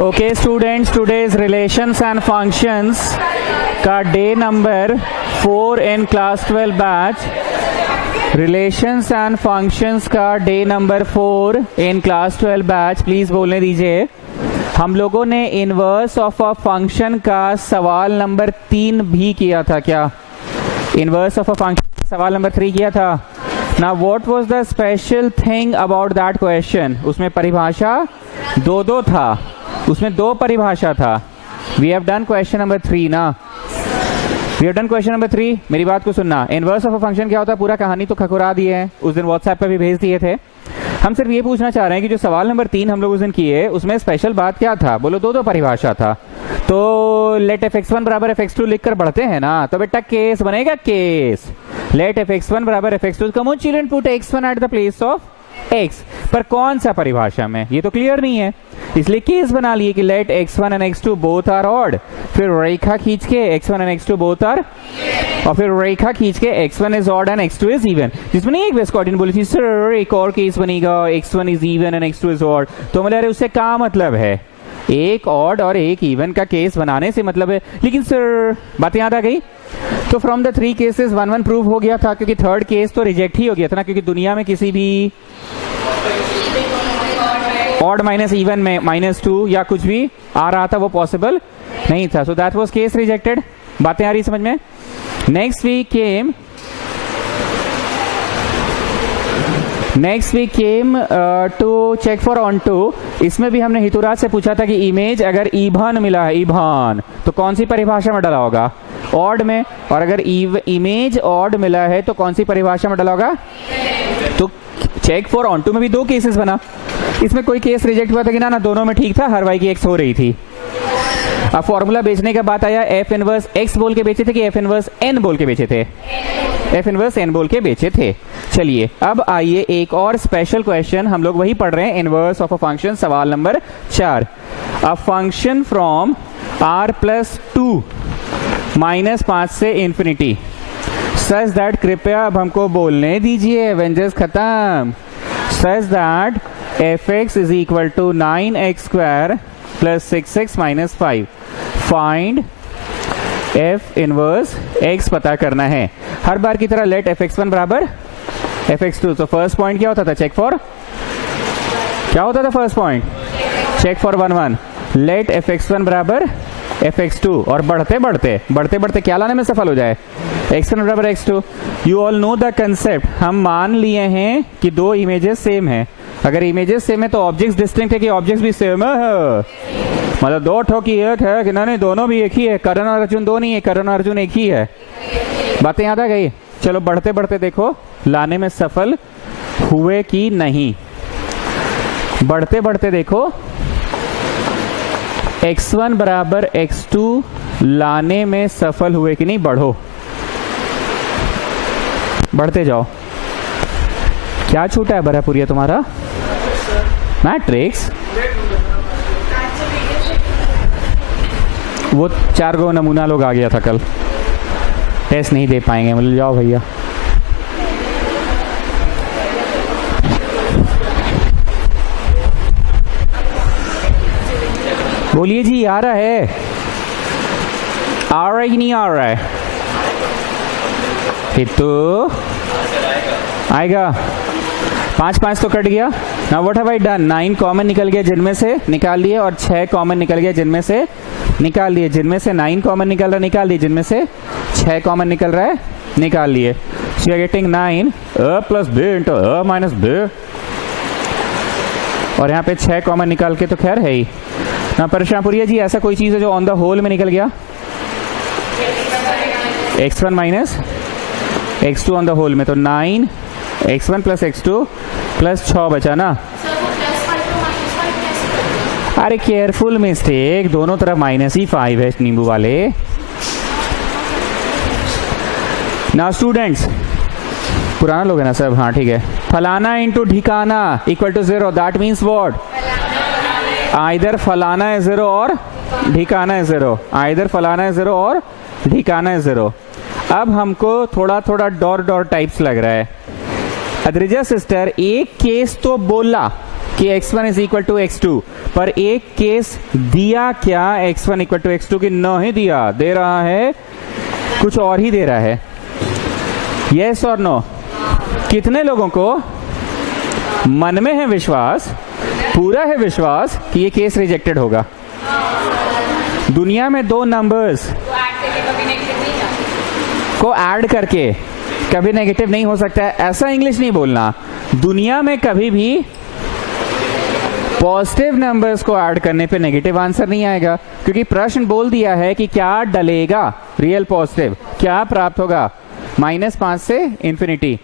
Okay students, today's relations and functions का day number 4 in class 12 batch. Relations and functions का day number 4 in class 12 batch. Please बोलने दीजिए। हम लोगों ने इनवर्स ऑफ अ फंक्शन का सवाल नंबर 3 भी किया था। क्या इनवर्स ऑफ अ फंक्शन सवाल नंबर 3 किया था ना? What was the special thing about that question? उसमें परिभाषा दो था, उसमें 2 परिभाषा था। We have done question number 3 ना, we have done question number 3। मेरी बात को सुनना। इनवर्स ऑफ अ फंक्शन क्या होता है? पूरा कहानी तो खकुरा दी है, उस दिन व्हाट्सएप पे भी भेज दिए थे। हम सिर्फ ये पूछना चाह रहे हैं कि जो सवाल नंबर 3 हम लोग उस दिन किए, उसमें स्पेशल बात क्या था? बोलो, 2 परिभाषा था। तो लेट fx1 बराबर fx2 लिखकर बढ़ते हैं ना, तो बेटा केस बनेगा केस। लेट fx1 बराबर fx2, come on children, put x1 eight the place of x। पर कौन सा परिभाषा में, ये तो क्लियर नहीं है, इसलिए केस बना लिए कि let x1 and x2 both are odd. फिर रेखा खींच के x1 and x2 both are, और फिर रेखा खींच के x1 is odd and x2 is even. जिसमें नहीं एक वेस्कॉटिन बोली थी सर एक और केस बनेगा x1 is even and x2 is odd. तो मतलब अरे उससे क्या मतलब है? एक ऑड और एक इवन का केस बनाने से मतलब है। लेकिन सर बात याद आ गई। तो फ्रॉम द 3 केसेस 1-1 प्रूव हो गया था, क्योंकि थर्ड केस तो रिजेक्ट ही हो गया था ना, क्योंकि दुनिया में किसी भी ऑड माइनस इवन में -2 या कुछ भी आ रहा था वो पॉसिबल नहीं था। So that was case rejected. बातें आ रही समझ में? Next we came to check for onto. इसमें भी हमने हितुराज से पूछा था कि इमेज अगर इवन मिला है, इवन, तो कौन सी परिभाषा में डला होगा? ऑड में। और अगर इमेज ऑड मिला है तो कौन सी परिभाषा में डला होगा? तो चेक फॉर ऑन टू में भी 2 केसेस बना। इसमें कोई केस रिजेक्ट हुआ था कि ना दोनों में ठीक था, हर वाई की एक्स हो रही थी। अब फॉर्मूला बेचने का बात आया, एफ इनवर्स एक्स बोल के बेचे थे कि एफ इनवर्स एन बोल के बेचे थे? एफ इनवर्स एन बोल के बेचे थे। चलिए अब आइए एक और स्पेशल क्वेश्चन, हम लोग वही पढ़ रहे हैं, इनवर्स ऑफ अ फंक्शन, सवाल number 4। A function from r+2 -5 से इंफिनिटी सच दैट, कृपया अब हमको बोलने दीजिए, एवेंजर्स खत्म। Such that fx is equal to 9x² plus 6x minus 5. Find f inverse x पता करना है। हर बार की तरह लेट fx1 बराबर fx2। तो फर्स्ट पॉइंट क्या होता था? चेक फॉर, क्या होता था first point? Check for 1-1। Let fx1 बराबर fx2, और बढ़ते बढ़ते क्या लाने में सफल हो जाए? x1 बराबर x2। You all know the concept. हम मान लिए हैं कि 2 इमेजेस सेम है। अगर इमेजेस सेम है तो ऑब्जेक्ट्स डिस्टिंक्ट है कि ऑब्जेक्ट्स भी सेम है? मतलब 2 ठो की एक है कि नहीं, दोनों भी एक ही है। करण और अर्जुन 2 नहीं है, करण और अर्जुन एक ही है। बातें याद आ गई? चलो बढ़ते बढ़ते देखो लाने में सफल हुए कि नहीं। बढ़ते बढ़ते देखो x1 बराबर x2 लाने में सफल हुए कि नहीं। बढ़ो, बढ़ते जाओ। क्या छूटा है बरापुरिया तुम्हारा? मैट्रिक्स वो 4 गो नमूना लोग आ गया था कल, टेस्ट नहीं दे पाएंगे। मतलब जाओ भैया। बोलिए जी, आ रहा है? आ रहा है कि नहीं आ रहा है? हितू आएगा। 5-5 तो कट गया ना। What have I done? 9 common निकल गया जिनमें से निकाल लिए, और 6 कॉमन निकल गया जिनमें से निकाल लिए। जिनमें से 9 कॉमन निकल रहा है निकाल लिए, जिनमें से 6 कॉमन निकल रहा है निकाल लिए। So you are getting 9 a plus b into a minus b, और यहाँ पे 6 कॉमन निकाल के तो खैर है ही ना। परेशानपुरिया जी, ऐसा कोई चीज है जो ऑन द होल में निकल गया? x1 minus x2 on the whole में, तो 9 x1 प्लस x2 प्लस 6 बचा ना। अरे केयरफुल मिस्टेक, दोनों तरफ -5 है नींबू वाले। नाउ स्टूडेंट्स, पुराना लोग है ना सब? हाँ ठीक है। फलाना इंटू ढिकाना equal to 0, that means what? Either फलाना है 0 और ढिकाना है 0, आइदर फलाना है 0 और ढिकाना है 0। अब हमको थोड़ा थोड़ा डॉर टाइप्स लग रहा है। अद्रिजा सिस्टर, एक केस तो बोला कि x1 is equal to x2, पर एक केस दिया क्या x1 इक्वल टू x2 की? नहीं दिया, दे रहा है कुछ और ही दे रहा है। यस और नो? कितने लोगों को मन में है विश्वास, पूरा है विश्वास कि ये केस रिजेक्टेड होगा? दुनिया में दो नंबर्स को ऐड करके कभी नेगेटिव नहीं हो सकता है, ऐसा इंग्लिश नहीं बोलना। दुनिया में कभी भी पॉजिटिव नंबर्स को ऐड करने पे नेगेटिव आंसर नहीं आएगा, क्योंकि प्रश्न बोल दिया है कि क्या डलेगा रियल पॉजिटिव, क्या प्राप्त होगा -5 से इंफिनिटी।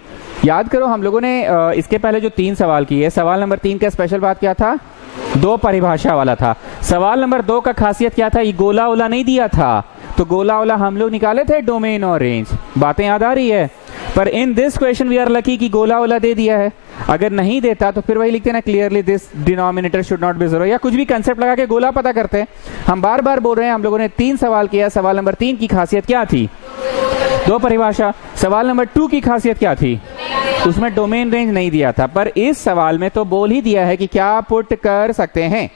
याद करो हम लोगों ने इसके पहले जो 3 सवाल किए, सवाल नंबर 3 का स्पेशल बात क्या था? 2 परिभाषा वाला था। सवाल नंबर 2 का खासियत क्या था? ये गोला ओला नहीं दिया था, तो गोला ओला हम लोग निकाले थे डोमेन और रेंज, बातें याद आ रही है। पर in this question we are lucky कि गोला ओला दे दिया है। अगर नहीं देता तो फिर वही लिखते ना, clearly this denominator should not be 0, या कुछ भी कंसेप्ट लगा के गोला पता करते हैं। हम बार बार बोल रहे हैं, हम लोगों ने 3 सवाल किया। सवाल नंबर 3 की खासियत क्या थी? 2 परिभाषा। सवाल नंबर 2 की खासियत क्या थी? उसमें डोमेन रेंज नहीं दिया था, पर इस सवाल में तो बोल ही दिया है कि क्या पुट कर सकते हैं,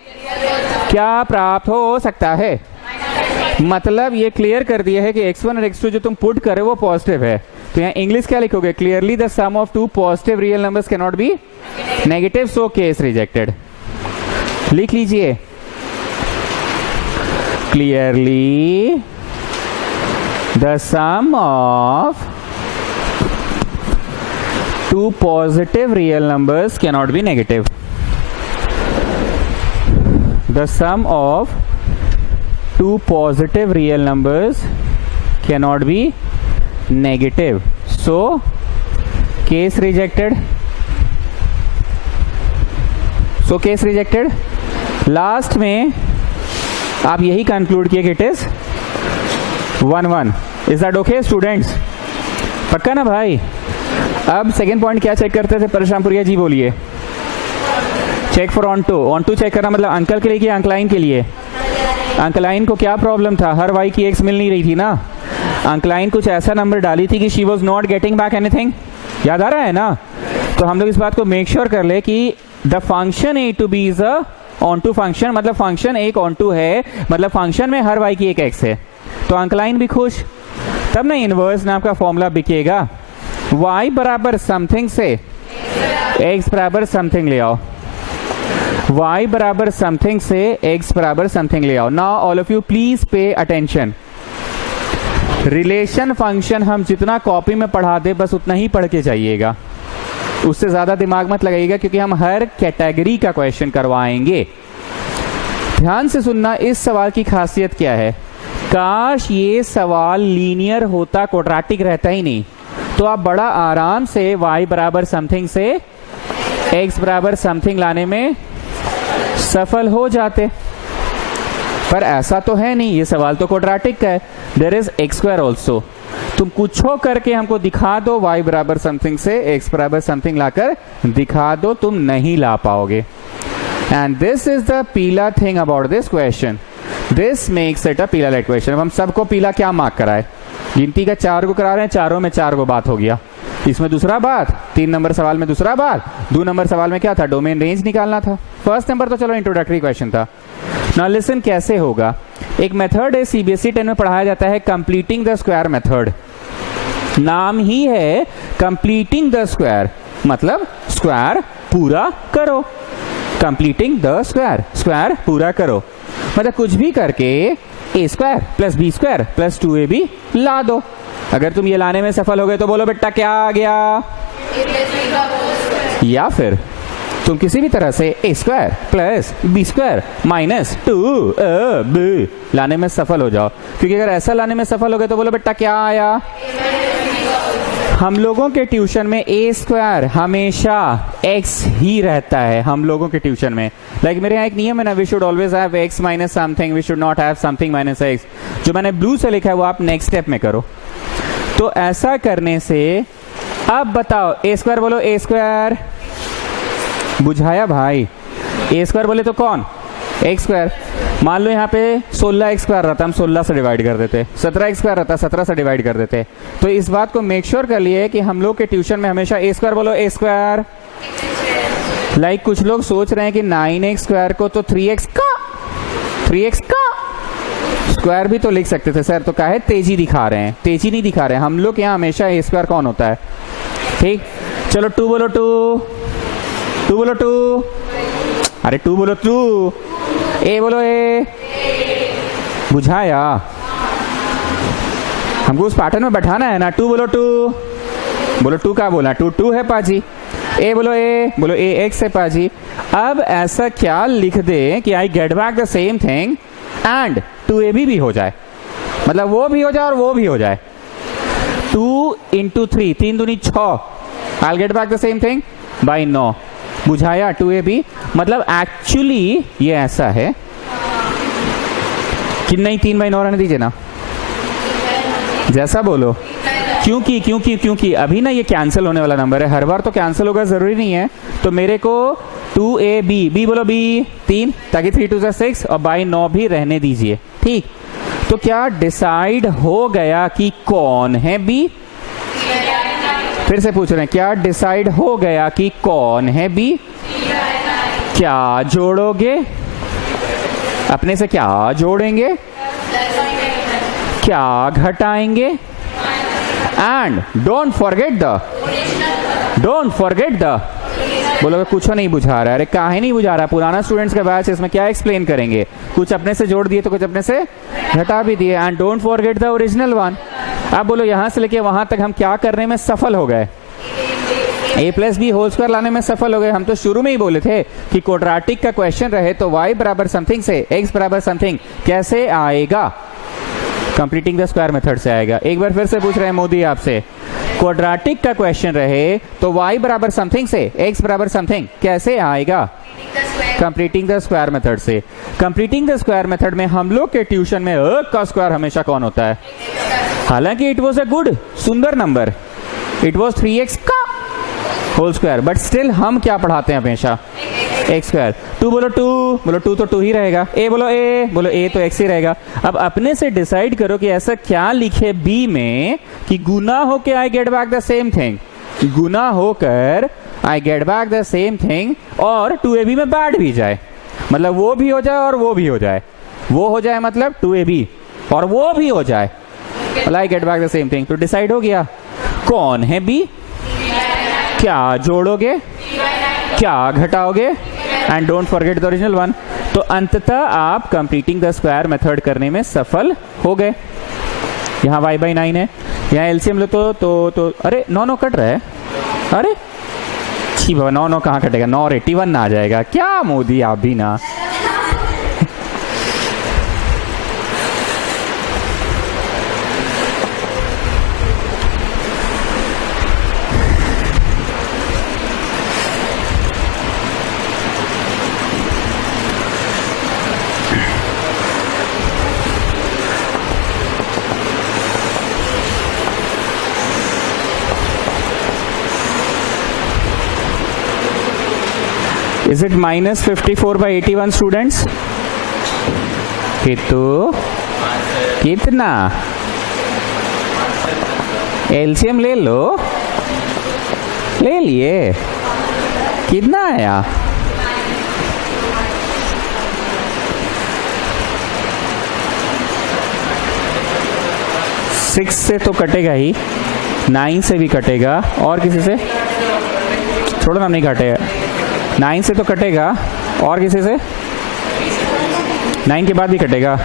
क्या प्राप्त हो सकता है। मतलब ये क्लियर कर दिया है कि x1 और x2 जो तुम पुट करे वो पॉजिटिव है। तो यहाँ इंग्लिश क्या लिखोगे? Clearly the sum of 2 positive real numbers can not be negative, so case rejected. लिख लीजिए, clearly the sum of 2 positive real numbers cannot be negative. The sum of 2 positive real numbers cannot be negative. So, case rejected. So, case rejected. Last में आप यही conclude किए कि it is 1-1. Is that okay, students? पक्का ना भाई? अब second point क्या चेक करते थे परशुरामपुरिया जी, बोलिए। Check for onto check करना मतलब अंकल के लिए कि अंकलाइन के लिए? अंकलाइन को क्या प्रॉब्लम था? हर वाई की एक्स मिल नहीं रही थी ना। अंकलाइन कुछ ऐसा नंबर डाली थी कि she was not getting back anything, याद आ रहा है ना? तो हम लोग इस बात को मेक श्योर कर ले कि the function A to B is a onto function, मतलब फंक्शन एक ऑन टू है, मतलब फंक्शन में हर वाई की एक एक्स है। तो अंकलाइन भी खुश, तब ना इनवर्स नाम का फॉर्मूला बिकेगा। y बराबर समथिंग से x बराबर समथिंग ले आओ, y बराबर समथिंग से x बराबर समथिंग ले आओ। Now all of you please pay attention. Relation function हम जितना कॉपी में पढ़ा दे बस उतना ही पढ़ के जाइएगा, उससे ज्यादा दिमाग मत लगाइएगा, क्योंकि हम हर कैटेगरी का क्वेश्चन करवाएंगे। ध्यान से सुनना, इस सवाल की खासियत क्या है? काश ये सवाल लीनियर होता, क्वाड्रेटिक रहता ही नहीं, तो आप बड़ा आराम से y बराबर समथिंग से x बराबर समथिंग लाने में सफल हो जाते। पर ऐसा तो है नहीं, ये सवाल तो क्वाड्रेटिक का है। There is x square also. तुम कुछ हो करके हमको दिखा दो y बराबर समथिंग से x बराबर समथिंग लाकर दिखा दो, तुम नहीं ला पाओगे। एंड दिस इज द पीला thing about this question, this makes it a पीला लाइट क्वेश्चन। अब हम सबको पीला क्या मार्क कराए? गिनती का 4 को करा रहे हैं, चारों में 4 को बात हो गया। इसमें दूसरा बात, 3 नंबर सवाल में दूसरा बात, 2 नंबर सवाल में क्या था? डोमेन रेंज निकालना था। फर्स्ट नंबर तो चलो इंट्रोडक्टरी क्वेश्चन था। नाउ लिसन कैसे होगा। एक मेथड है सीबीएसई 10 में पढ़ाया जाता है, कंप्लीटिंग द स्क्वायर मेथड। नाम ही है कंप्लीटिंग द स्क्वायर, मतलब स्क्वायर पूरा करो। कंप्लीटिंग द स्क्वायर, स्क्वायर पूरा करो, मतलब कुछ भी करके A square plus B square plus 2ab ला दो। अगर तुम ये लाने में सफल हो गए तो बोलो बेटा क्या आ गया, या फिर तुम किसी भी तरह से A square plus B square minus 2ab लाने में सफल हो जाओ। क्योंकि अगर ऐसा लाने में सफल हो गए तो बोलो बेटा क्या आया। हम लोगों के ट्यूशन में ए स्क्वायर हमेशा एक्स ही रहता है, हम लोगों के ट्यूशन में। लाइक मेरे यहाँ एक नियम है ना, we should always have x minus something, we should not have something minus x. जो मैंने ब्लू से लिखा है वो आप नेक्स्ट स्टेप में करो। तो ऐसा करने से अब बताओ, ए स्क्वायर बोलो, ए स्क्वायर बुझाया भाई। ए स्क्वायर बोले तो कौन? X square. मान लो यहाँ पे 16 एक्स स्क्वायर रहता, हम 16 से डिवाइड कर देते। 17 एक्स स्क्वायर रहता, 17 से डिवाइड कर देते। तो इस बात को मेक श्योर कर लिए कि हम लोग के ट्यूशन में हमेशा ए स्क्वायर बोलो, ए स्क्वायर। लाइक कुछ लोग सोच रहे हैं कि 9x स्क्वायर को तो 3x का स्क्वायर भी तो लिख सकते थे सर, तो क्या है तेजी दिखा रहे हैं, तेजी नहीं दिखा रहे हैं हम लोग। यहाँ हमेशा ए स्क्वायर कौन होता है, ठीक। चलो 2 बोलो 2 बोलो 2, अरे 2 बोलो 2, ए बोलो ए, बुझाया, हमको उस पैटर्न में बैठाना है ना। 2 बोलो 2, बोलो 2 का बोला, 2 2 है पाजी। ए बोलो ए एक्स है पाजी। अब ऐसा क्या लिख दे कि आई get back the same thing and 2ab भी हो जाए, मतलब वो भी हो जाए और वो भी हो जाए। 2 into 3, 3 दूनी 6, आई get back the same thing by 9, बुझाया 2ab। मतलब एक्चुअली ये ऐसा है कि नहीं, 3 बाई 9 रहने दीजिए ना, जैसा बोलो। क्योंकि अभी ना ये कैंसिल होने वाला नंबर है, हर बार तो कैंसिल होगा जरूरी नहीं है। तो मेरे को 2ab, b बोलो b 3, ताकि 3 2 6 और बाई 9 भी रहने दीजिए, ठीक। तो क्या डिसाइड हो गया कि कौन है b? फिर से पूछ रहे हैं, क्या डिसाइड हो गया कि कौन है b? क्या जोड़ोगे अपने से, क्या जोड़ेंगे, क्या घटाएंगे, एंड डोंट फॉरगेट द बोलोगे कुछ नहीं बुझा रहा है, अरे काहे नहीं बुझा रहा, पुराना स्टूडेंट्स का बैच, इसमें क्या एक्सप्लेन करेंगे, कुछ अपने से जोड़ दिए तो कुछ अपने से घटा भी दिए, and don't forget the original one. अब बोलो यहां से लेके वहां तक हम क्या करने में सफल हो गए, a plus B whole square लाने में सफल हो गए। हम तो शुरू में ही बोले थे कि क्वाड्रेटिक का क्वेश्चन रहे तो y बराबर समथिंग से x बराबर समथिंग कैसे आएगा, कंप्लीटिंग द स्क्वायर मेथड से आएगा। एक बार फिर से पूछ रहे हैं मोदी आपसे, क्वाड्रेटिक का क्वेश्चन रहे तो y बराबर समथिंग से x बराबर समथिंग कैसे आएगा, कंप्लीटिंग द स्क्वायर मेथड से। कंप्लीटिंग द स्क्वायर मेथड में हम लोग के ट्यूशन में a का स्क्वायर हमेशा कौन होता है, हालांकि इट वाज अ गुड सुंदर नंबर, इट वाज 3x का होल स्क्वायर, बट स्टिल हम क्या पढ़ाते हैं हमेशा, एक्स स्क्वायर। 2 बोलो 2, बोलो 2 तो 2 ही रहेगा, ए बोलो ए तो एक्स ही रहेगा। अब अपने से डिसाइड करो कि ऐसा क्या लिखे बी में कि गुना होके I get back the same thing, गुना होकर I get back the same thing और 2ab में बैठ भी जाए, मतलब वो भी हो जाए और वो भी हो जाए, वो हो जाए मतलब 2ab और वो भी हो जाए, मतलब I get back the same thing. तो डिसाइड हो गया कौन है बी, क्या जोड़ोगे, क्या घटाओगे, and don't forget the original one. तो अंततः आप कंप्लीटिंग द स्क्वायर मेथड करने में सफल हो गए। यहाँ y बाई 9 है, यहाँ एलसीएम लो तो अरे 9 कट रहा है, अरे छी बाबा 9 कहाँ कटेगा, 981 ना आ जाएगा क्या मोदी आप भी ना। Is it minus 54 by 81 students? कितना एलसीएम ले लो, ले लिए, कितना आया, सिक्स से तो कटेगा ही, 9 से भी कटेगा, और किसी से छोड़ो ना, नहीं काटेगा, 9 से तो कटेगा और किसी से, 9 के बाद भी कटेगा,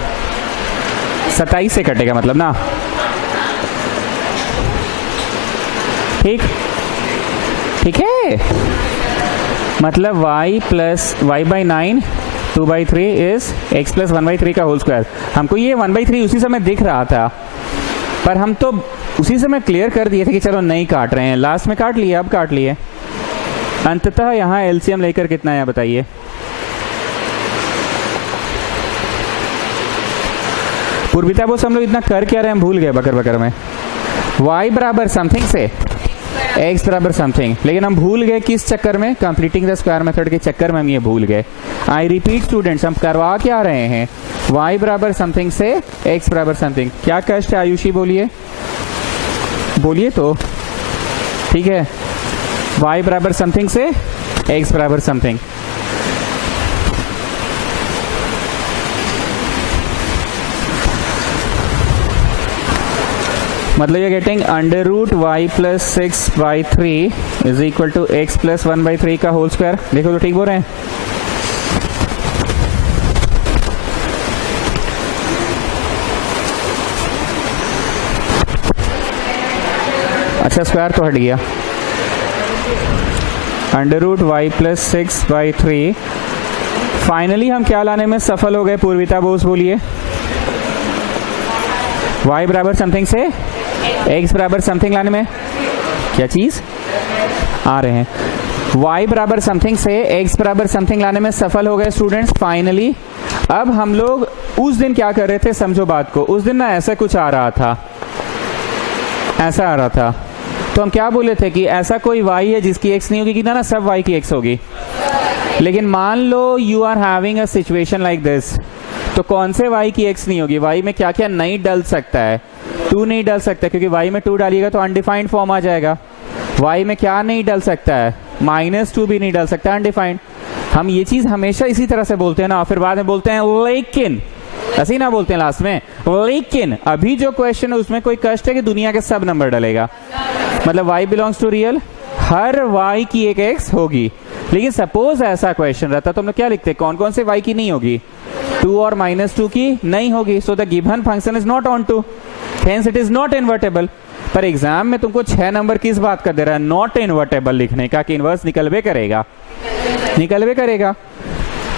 27 से कटेगा मतलब ना, ठीक है, मतलब y plus y by 9 2/3 is x plus 1/3 का होल स्क्वायर। हमको ये 1/3 उसी समय दिख रहा था, पर हम तो उसी समय क्लियर कर दिए थे कि चलो नहीं काट रहे हैं, लास्ट में काट लिए, अब काट लिए। अंततः यहाँ एलसीएम लेकर कितना है बताइए, पूर्विता बोस हम लोग इतना कर क्या रहे हैं, हम भूल गए बकर में। y बराबर समथिंग से x बराबर समथिंग, लेकिन हम भूल गए किस चक्कर में, कंप्लीटिंग द स्क्वायर मेथड के चक्कर में हम ये भूल गए। आई रिपीट स्टूडेंट्स, हम करवा क्या रहे हैं, y बराबर समथिंग से x बराबर समथिंग। क्या कष्ट है आयुषी, बोलिए तो, ठीक है, y बराबर समथिंग से x बराबर समथिंग। मतलब ये getting under root y plus 6/3 is equal to x plus 1/3 का होल स्क्वायर। देखो तो ठीक बोल रहे हैं। अच्छा स्क्वायर तो हट गया। Under root y plus 6/3। Finally हम क्या लाने में सफल हो गए पूर्विता बोस, बोलिए। y बराबर समथिंग से x बराबर समथिंग लाने में क्या चीज आ रहे हैं, y बराबर समथिंग से x बराबर समथिंग लाने में सफल हो गए स्टूडेंट्स फाइनली। अब हम लोग उस दिन क्या कर रहे थे, समझो बात को। उस दिन ना ऐसा कुछ आ रहा था, ऐसा आ रहा था, तो हम क्या बोले थे कि ऐसा कोई y है जिसकी x नहीं होगी, कि ना सब y की x होगी। लेकिन मान लो you are having a situation like this, तो कौन से y की x नहीं होगी? y में क्या क्या नहीं डल सकता है? 2 नहीं डल सकता, क्योंकि y में 2 डालिएगा तो अनडिफाइंड फॉर्म आ जाएगा। y में क्या नहीं डल सकता है? -2 भी नहीं डल सकता, अनडिफाइंड। हम ये चीज हमेशा इसी तरह से बोलते हैं ना, फिर बाद में बोलते हैं लेकिन, ऐसे ही ना बोलते हैं लास्ट में, लेकिन अभी जो क्वेश्चन है उसमें कोई कष्ट है कि दुनिया के सब नंबर डलेगा। मतलब y बिलोंग्स टू रियल, हर y की एक x होगी। लेकिन सपोज ऐसा क्वेश्चन रहता तो हम लोग क्या लिखते, कौन कौन से y की नहीं होगी? 2 और -2 की नहीं होगी। So the given function is not onto, hence it is not invertible. पर एग्जाम में तुमको 6 नंबर किस बात का दे रहा है? नॉट इन्वर्टेबल लिखने का, कि इनवर्स निकलवे करेगा, निकलवे करेगा।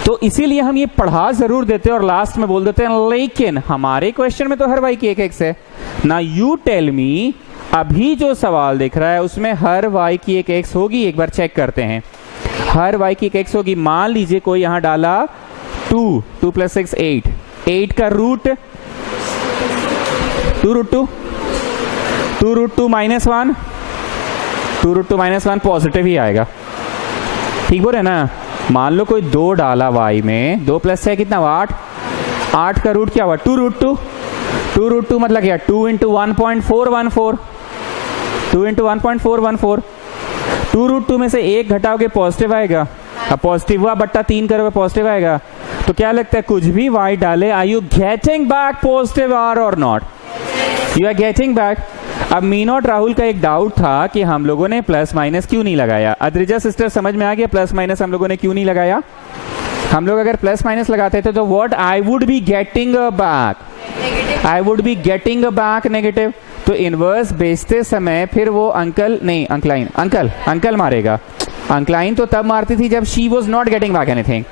तो इसीलिए हम ये पढ़ा जरूर देते हैं और लास्ट में बोल देते हैं लेकिन हमारे क्वेश्चन में तो हर y की एक x है ना। यू टेल मी, अभी जो सवाल दिख रहा है उसमें हर y की एक x होगी? एक बार चेक करते हैं। हर y की एक x होगी। मान लीजिए कोई यहां डाला 2 + 6 8, 8 का रूट 2 √2, 2 √2 -1, 2 √2 -1 पॉजिटिव ही आएगा। ठीक बोल रहे ना। मान लो कोई 2 डाला y में, 2 + 6 कितना हुआ? 8, 8 का रूट क्या हुआ? 2 √2, 2 √2 मतलब क्या? 2 × 1.414, 2 × 1.414। 2 √2 में से 1 घटाओगे पॉजिटिव आएगा। अब पॉजिटिव हुआ बट्टा 3 करोगे पॉजिटिव आएगा। तो क्या लगता है कुछ भी y डाले, are you getting back positive R और not? You are getting back. अब मीन और राहुल का एक डाउट था कि हम लोगों ने प्लस माइनस क्यों नहीं लगाया। अद्रिजा सिस्टर समझ में आ गया प्लस माइनस हम लोगों ने क्यों नहीं लगाया? हम लोग अगर प्लस माइनस लगाते थे तो what I would be getting back, I would be getting back negative. तो इनवर्स बेचते समय फिर वो अंकल नहीं, अंकलाइन, अंकल मारेगा। अंकलाइन तो तब मारती थी जब she was not getting back anything,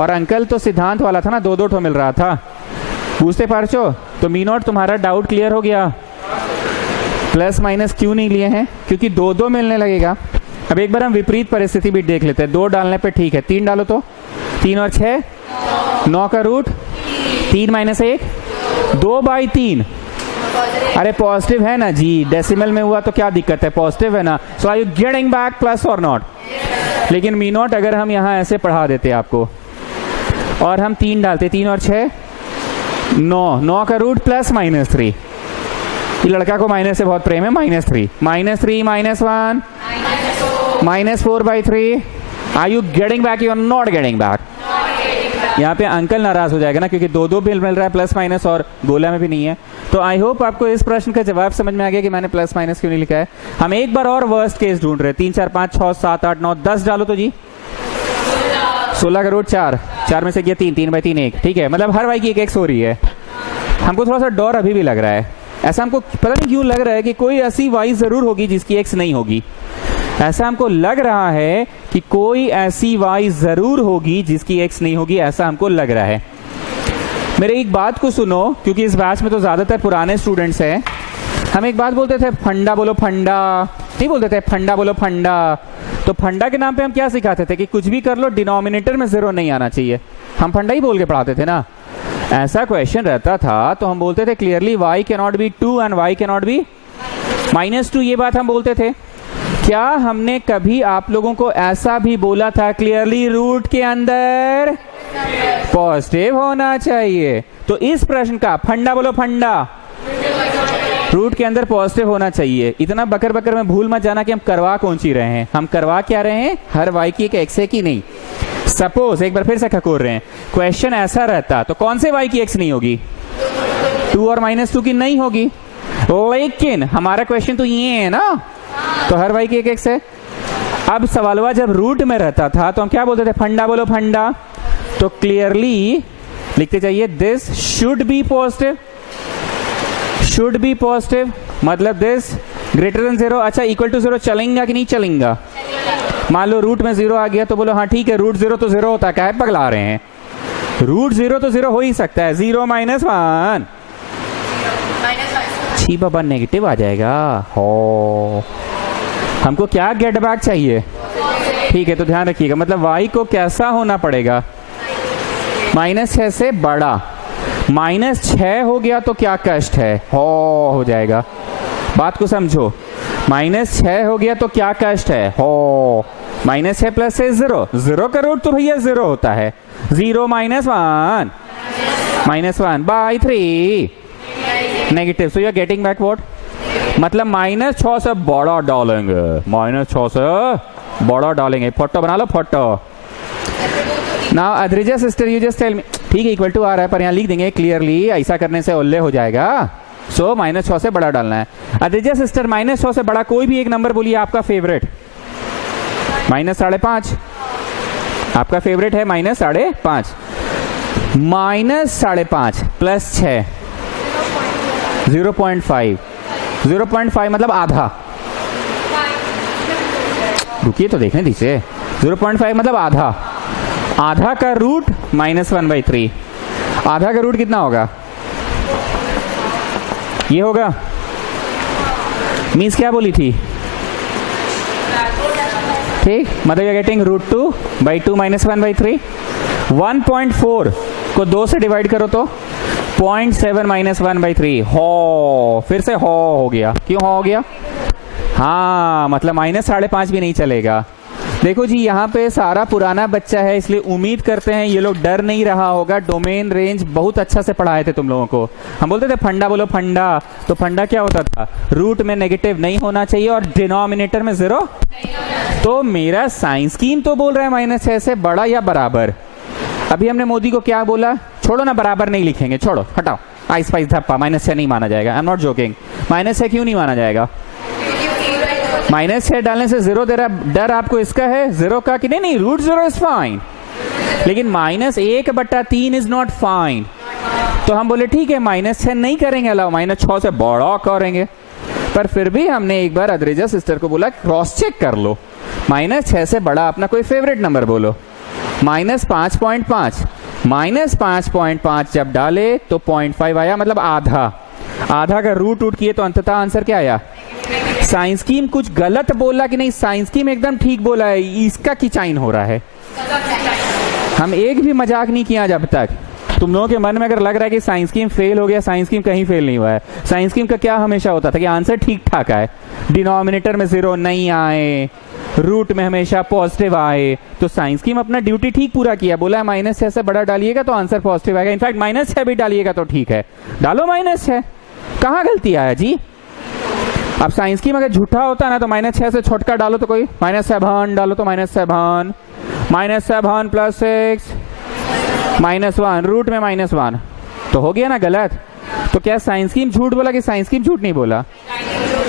और अंकल तो सिद्धांत वाला था ना, 2-2 ठो मिल रहा था। पूछते पार्चो, तो मीनोट तुम्हारा डाउट क्लियर हो गया। प्लस माइनस क्यों नहीं लिए हैं? क्योंकि 2-2 मिलने लगेगा। अब एक बार हम विपरीत परिस्थिति भी देख लेते हैं। 2 डालने पे ठीक है, 3 डालो तो 3 और 6 9 का रूट 3 - 1 2/3। अरे पॉजिटिव है ना जी, डेसिमल में हुआ तो क्या दिक्कत है, पॉजिटिव है ना। So are you getting back plus और नॉट? लेकिन मी नॉट अगर हम यहाँ ऐसे पढ़ा देते आपको और हम 3 डालते, 3 और 6 9, 9 का रूट प्लस -3। ये लड़का को माइनस से बहुत प्रेम है। -3 -3 -1 -4/3। Are you getting back? You are not getting back. यहाँ पे अंकल नाराज हो जाएगा ना, क्योंकि 2-2 बिल मिल रहा है प्लस माइनस, और गोला में भी नहीं है। तो आई होप आपको इस प्रश्न का जवाब समझ में आ गया कि मैंने प्लस माइनस क्यों नहीं लिखा है। हम एक बार और वर्स्ट केस ढूंढ रहे हैं। 3 4 5 6 7 8 9 10 डालो तो जी 16 का रूट 4, 4 में से किया 3, 3/3 1। ठीक है, मतलब हर y की एक x हो रही है। हमको थोड़ा सा डर अभी भी लग रहा है। ऐसा हमको पता नहीं क्यों लग रहा है कि कोई ऐसी y जरूर होगी जिसकी x नहीं होगी। ऐसा हमको लग रहा है कि कोई ऐसी y जरूर होगी जिसकी x नहीं होगी, ऐसा हमको लग रहा है। मेरे एक बात को सुनो, क्योंकि इस बैच में तो ज्यादातर पुराने स्टूडेंट्स हैं। हम एक बात बोलते थे, फंडा बोलो फंडा, नहीं बोलते थे फंडा बोलो फंडा। तो फंडा के नाम पे हम क्या सिखाते थे कि कुछ भी कर लो डिनोमिनेटर में 0 नहीं आना चाहिए। हम फंडा ही बोल के पढ़ाते थे ना। ऐसा क्वेश्चन रहता था तो हम बोलते थे clearly y cannot be 2 and y cannot be -2। ये बात हम बोलते थे। क्या हमने कभी आप लोगों को ऐसा भी बोला था क्लियरली रूट के अंदर पॉजिटिव होना चाहिए? तो इस प्रश्न का फंडा बोलो फंडा, रूट के अंदर पॉजिटिव होना चाहिए। इतना बकर बकर में भूल मत जाना कि हम करवा कौन सी रहे हैं। हम करवा क्या रहे हैं, हर y की एक x है कि नहीं। सपोज एक बार फिर से खकोर रहे हैं, क्वेश्चन ऐसा रहता तो कौन से y की x नहीं होगी, 2 और -2 की नहीं होगी। लेकिन हमारा क्वेश्चन तो ये है ना, तो हर y की एक x है। अब सवालवा जब रूट में रहता था तो हम क्या बोलते थे, फंडा बोलो फंडा। तो क्लियरली लिखते चाहिए this should be positive, should be positive मतलब दिस ग्रेटर देन 0। अच्छा इक्वल टू 0 चलेगा कि नहीं चलेगा। मान लो रूट में 0 आ गया तो बोलो हाँ ठीक है, रूट 0 तो 0 होता है, क्या है पगला रहे हैं, रूट 0 तो 0 हो ही सकता है। 0 -1 छी बाबा नेगेटिव आ जाएगा। हो हमको क्या गेट बैक चाहिए, ठीक है। तो ध्यान रखिएगा, मतलब y को कैसा होना पड़ेगा, -6 से बड़ा। -6 हो गया तो क्या कष्ट है, हो जाएगा। बात को समझो, -6 हो गया तो क्या कष्ट है, हो। -6 प्लस से 0, 0 का रूट तो भैया 0 होता है। 0 -1/3 negative. So you are getting back what, मतलब -6 से बड़ा डालेंगे, -6 से बड़ा डालेंगे। फोटो बना लो photo. Now Adrija sister you just tell me, ठीक है इक्वल टू आ रहा है पर यहाँ लिख देंगे क्लियरली, ऐसा करने से उल्ले हो जाएगा। सो -6 से बड़ा डालना है। अद्रिजा सिस्टर -6 से बड़ा कोई भी एक नंबर बोलिए आपका फेवरेट। -5.5 आपका फेवरेट है, -5.5। -5.5 प्लस 6 0.5, 0.5 मतलब आधा। रुकिए तो देखने दीजिए, 0.5 मतलब आधा। आधा का रूट -1/3। आधा का रूट कितना होगा, ये होगा। मीन्स क्या बोली थी, ठीक, मतलब यू गेटिंग √2/2 -1/3। 1.4 को 2 से डिवाइड करो तो 0.7 -1/3। हो फिर से हो गया, क्यों हो गया, हाँ मतलब -5.5 भी नहीं चलेगा। देखो जी यहाँ पे सारा पुराना बच्चा है, इसलिए उम्मीद करते हैं ये लोग डर नहीं रहा होगा। डोमेन रेंज बहुत अच्छा से पढ़ाए थे तुम लोगों को। हम बोलते थे फंडा बोलो फंडा, तो फंडा क्या होता था, रूट में नेगेटिव नहीं होना चाहिए और डिनोमिनेटर में 0। तो मेरा साइंस स्कीम तो बोल रहा है -6 से बड़ा या बराबर। अभी हमने मोदी को क्या बोला, छोड़ो ना बराबर नहीं लिखेंगे, छोड़ो हटाओ, आइस पाइस धप्पा, -6 नहीं माना जाएगा। I am not joking. -6 क्यों नहीं माना जाएगा, -6 डालने से 0 दे रहा। डर आपको इसका है 0 का कि नहीं, √0 इज फाइन, लेकिन -1/3 इज नॉट फाइन। तो हम बोले ठीक है -6 नहीं करेंगे अलाउ, -6 से बड़ा करेंगे। पर फिर भी हमने एक बार अद्रिजा सिस्टर को बोला क्रॉस चेक कर लो, -6 से बड़ा अपना कोई फेवरेट नंबर बोलो। -5.5, -5.5 जब डाले तो 0.5 आया, मतलब आधा। आधा का रूट किए तो अंततः आंसर क्या आया। साइंस स्कीम कुछ गलत बोला कि नहीं, साइंस स्कीम एकदम ठीक बोला है, इसका किचाइन हो रहा है। हम एक भी मजाक नहीं किया जब तक। तुम लोगों के मन में अगर लग रहा है कि साइंस स्कीम फेल हो गया, साइंस स्कीम कहीं फेल नहीं हुआ है। साइंस स्कीम का क्या हमेशा होता था कि आंसर ठीक ठाक आए, डिनोमिनेटर में 0 नहीं आए, रूट में हमेशा पॉजिटिव आए। तो साइंस स्कीम अपना ड्यूटी ठीक पूरा किया, बोला है -6 से बड़ा डालिएगा तो आंसर पॉजिटिव आएगा। इनफैक्ट -6 भी डालिएगा तो ठीक है, डालो -6, कहाँ गलती आया जी। अब साइंस स्कीम अगर झूठा होता ना तो -6 से छोटका डालो तो कोई -7 डालो तो -7, -7 प्लस 6 -1, रूट में -1 तो हो गया ना गलत। तो क्या साइंस स्कीम झूठ बोला कि साइंस स्कीम झूठ नहीं बोला।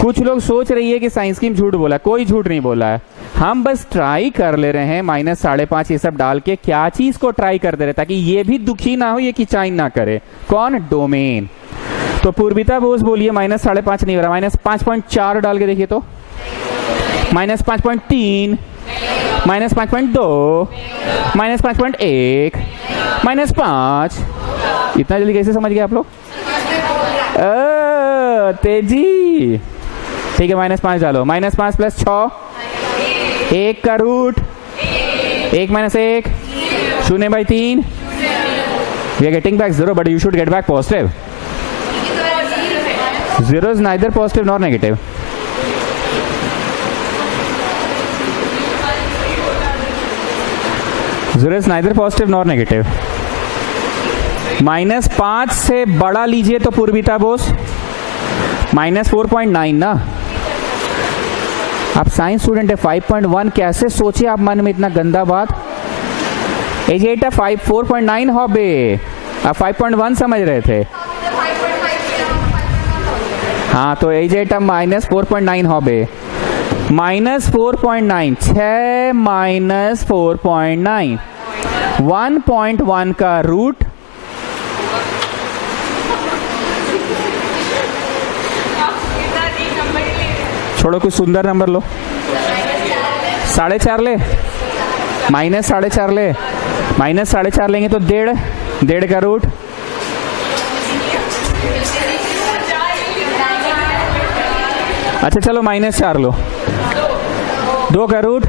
कुछ लोग सोच रही है कि साइंस स्कीम झूठ बोला, कोई झूठ नहीं बोला है। हम बस ट्राई कर ले रहे हैं -5.5 ये सब डाल के, क्या चीज को ट्राई कर दे रहे ताकि ये भी दुखी ना हो, ये किचाइन ना करे। कौन, डोमेन। तो पूर्विता बोस बोलिए -5.5 नहीं हो रहा, -5.4 डाल के देखिए तो -5.3, -5.2, -5.1, -5। इतना जल्दी कैसे समझ गए आप लोग, तेजी। ठीक है -5 डालो, -5 प्लस 6, 1 का root 1 - 1 0/3। We are getting back 0 but you should get back positive. 0 is neither positive nor negative. Zero is neither positive nor negative. -5 से बड़ा लीजिए तो पूर्विता बोस, -4.9 ना। आप साइंस स्टूडेंट है, 5.1 कैसे सोचे आप मन में इतना गंदा बात। एजेटा 4.9 हॉबे, आप 5.1 समझ रहे थे। हाँ तो एजेटा -4.9 हॉबे, -4.9, 6 -4.9, 1.1 का रूट छोड़ो, कुछ सुंदर नंबर लो। 4.5 ले, -4.5 ले, -4.5 लेंगे तो 1.5 का रूट, अच्छा चलो -4 लो, 2 का रूट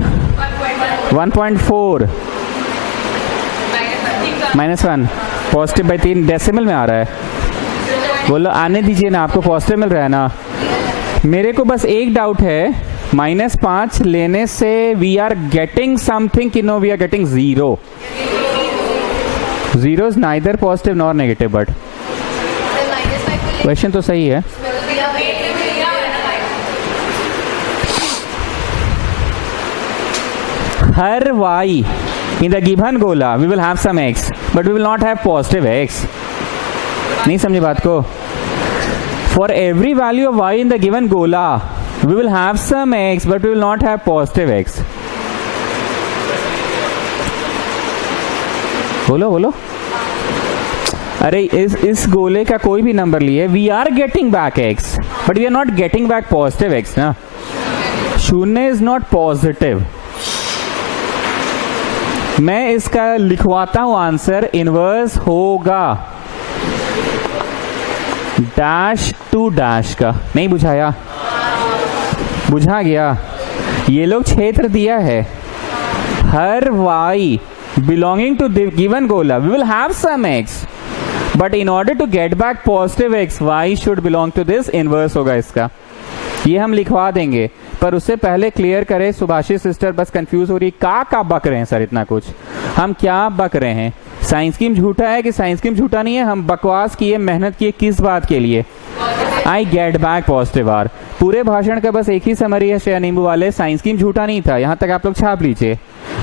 1.4, -1, पॉजिटिव बाई 3 डेसिमल में आ रहा है। बोलो आने दीजिए ना, आपको पॉजिटिव मिल रहा है ना। मेरे को बस एक डाउट है, -5 लेने से वी आर गेटिंग समथिंग कि no we are getting 0? 0 is neither positive nor negative, but question तो सही है। हर y in the given gola we will have some x but we will not have positive x। नहीं समझे बात को। For every value of y in the given gola we will have some x but we will not have positive x। बोलो बोलो। अरे इस गोले का कोई भी नंबर लिए we are getting back x but we are not getting back positive x ना। शून्य इज नॉट पॉजिटिव। मैं इसका लिखवाता हूं आंसर, इनवर्स होगा डैश टू डैश का। नहीं बुझाया? बुझा गया। ये लोग क्षेत्र दिया है, हर y belonging to the given gola we will have some x but in order to get back positive x y should belong to this, inverse होगा इसका। ये हम लिखवा देंगे, पर उससे पहले क्लियर करें, सुभाषित सिस्टर बस कंफ्यूज हो रही, का बक रहे हैं सर इतना कुछ। हम क्या बक रहे हैं? साइंस स्कीम झूठा है कि साइंस स्कीम झूठा नहीं है? हम बकवास किए, मेहनत किए किस बात के लिए? I get back positive R. पूरे भाषण का बस एक ही समरी है श्रेया नींबू वाले, साइंस स्कीम झूठा नहीं था, यहाँ तक आप लोग छाप लीजिए।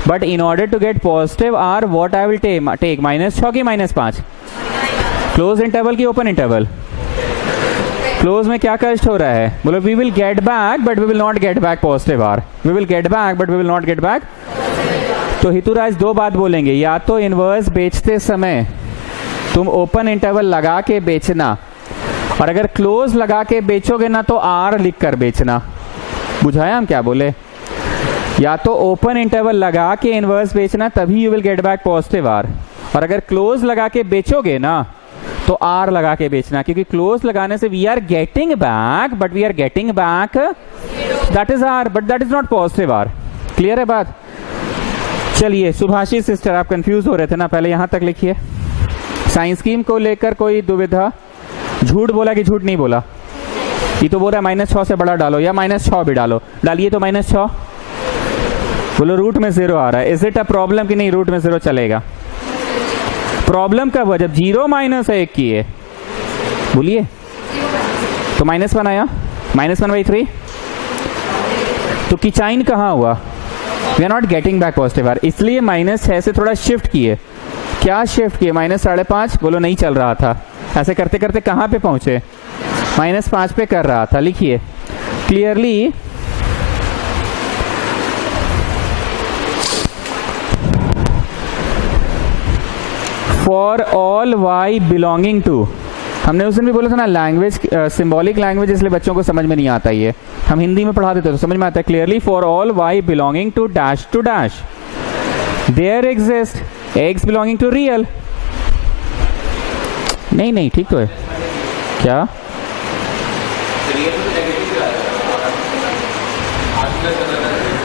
But in order to get positive R what I will take, -6 की -5, क्लोज इंटरवल की ओपन इंटरवल? क्लोज में क्या कष्ट हो रहा है? बोलो we will get back but we will not get back positive R, we will get back but we will not get back. तो हितुराज दो बात बोलेंगे, या तो इनवर्स बेचते समय तुम ओपन इंटरवल लगा के बेचना, और अगर क्लोज लगा के बेचोगे ना तो आर लिख कर बेचना। बुझाया हम क्या बोले? या तो ओपन इंटरवल लगा के इनवर्स बेचना, तभी you will get back positive R, और अगर क्लोज लगा के बेचोगे ना तो आर लगा के बेचना, क्योंकि क्लोज लगाने से we are getting back but we are getting back that is R, but that is not positive R. Clear है बात? चलिए सुभाषित सिस्टर, आप कंफ्यूज हो रहे थे ना, पहले यहां तक लिखिए। साइंस स्कीम को लेकर कोई दुविधा? झूठ बोला कि झूठ नहीं बोला? ये तो बोल रहा है -6 से बड़ा डालो, या -6 भी डालो, डालिए तो -6। बोलो रूट में 0 आ रहा है, इज इट अ प्रॉब्लम कि नहीं रूट में 0 चलेगा? प्रॉब्लम कब हुआ? जब 0 -1 की है। बोलिए तो -1 आया, -1/3। तो किचाइन कहाँ हुआ? We are not getting back positive R, इसलिए -6 से थोड़ा शिफ्ट किए। क्या शिफ्ट किए? -5.5। बोलो नहीं चल रहा था, ऐसे करते करते कहाँ पे पहुंचे? -5 पे कर रहा था। लिखिए clearly, for all y belonging to, हमने उस दिन भी बोला था ना लैंग्वेज, सिंबॉलिक लैंग्वेज, इसलिए बच्चों को समझ में नहीं आता ये, हम हिंदी में पढ़ा देते तो समझ में आता है clearly. For all y belonging to dash to dash there exist x belonging to real. नहीं नहीं ठीक तो है क्या?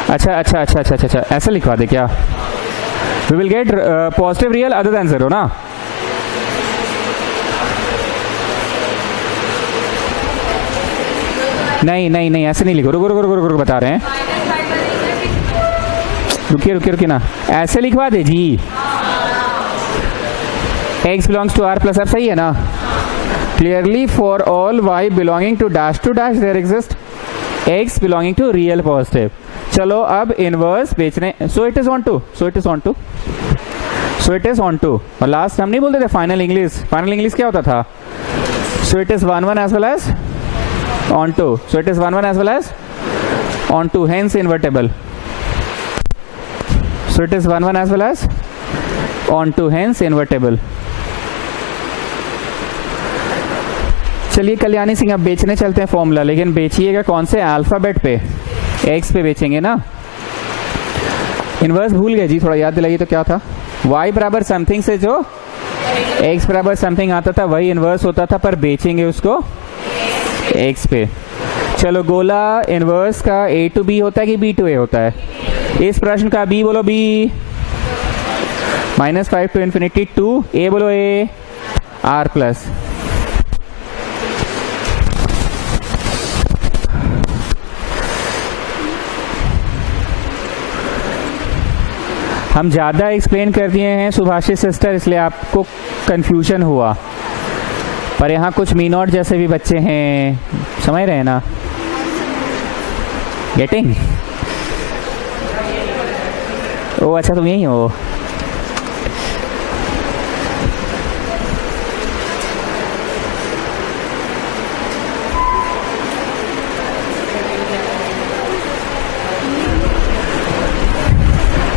अच्छा अच्छा अच्छा अच्छा अच्छा, ऐसा लिखवा दे क्या? We will get positive real other than 0 ना। नहीं नहीं नहीं ऐसे नहीं लिखो, रुको रुको रुको रुको बता रहे हैं, रुकिए रुकिए रुकिए ना, ऐसे लिखवा दे जी। x belongs to r plus r, सही है ना? Clearly for all y belonging to dash there exists x belonging to real positive. चलो अब इनवर्स बेचने, so it is on to और लास्ट हम नहीं बोलते थे फाइनल इंग्लिश क्या होता था? So it is 1 1 as well as on to. So it is 1 1 as well as on to, hence invertible. So it is 1 1 as well as on to, hence invertible. चलिए कल्याणी सिंह, अब बेचने चलते हैं फॉर्मूला, लेकिन बेचिएगा कौन से? अल्फाबेट पे, एक्स पे बेचेंगे ना। इनवर्स भूल गए जी, थोड़ा याद दिलाइए तो क्या था? y बराबर समथिंग से जो x बराबर समथिंग आता था वही इनवर्स होता था, पर बेचेंगे उसको x पे। चलो गोला इनवर्स का a टू b होता है कि b टू a होता है? इस प्रश्न का b बोलो b, -5 to infinity 2, a बोलो a, r प्लस। हम ज़्यादा एक्सप्लेन कर दिए हैं सुभाषित सिस्टर, इसलिए आपको कंफ्यूजन हुआ, पर यहाँ कुछ मी नॉट जैसे भी बच्चे हैं, समझ रहे हैं ना? गेटिंग? ओ अच्छा, तुम यही हो।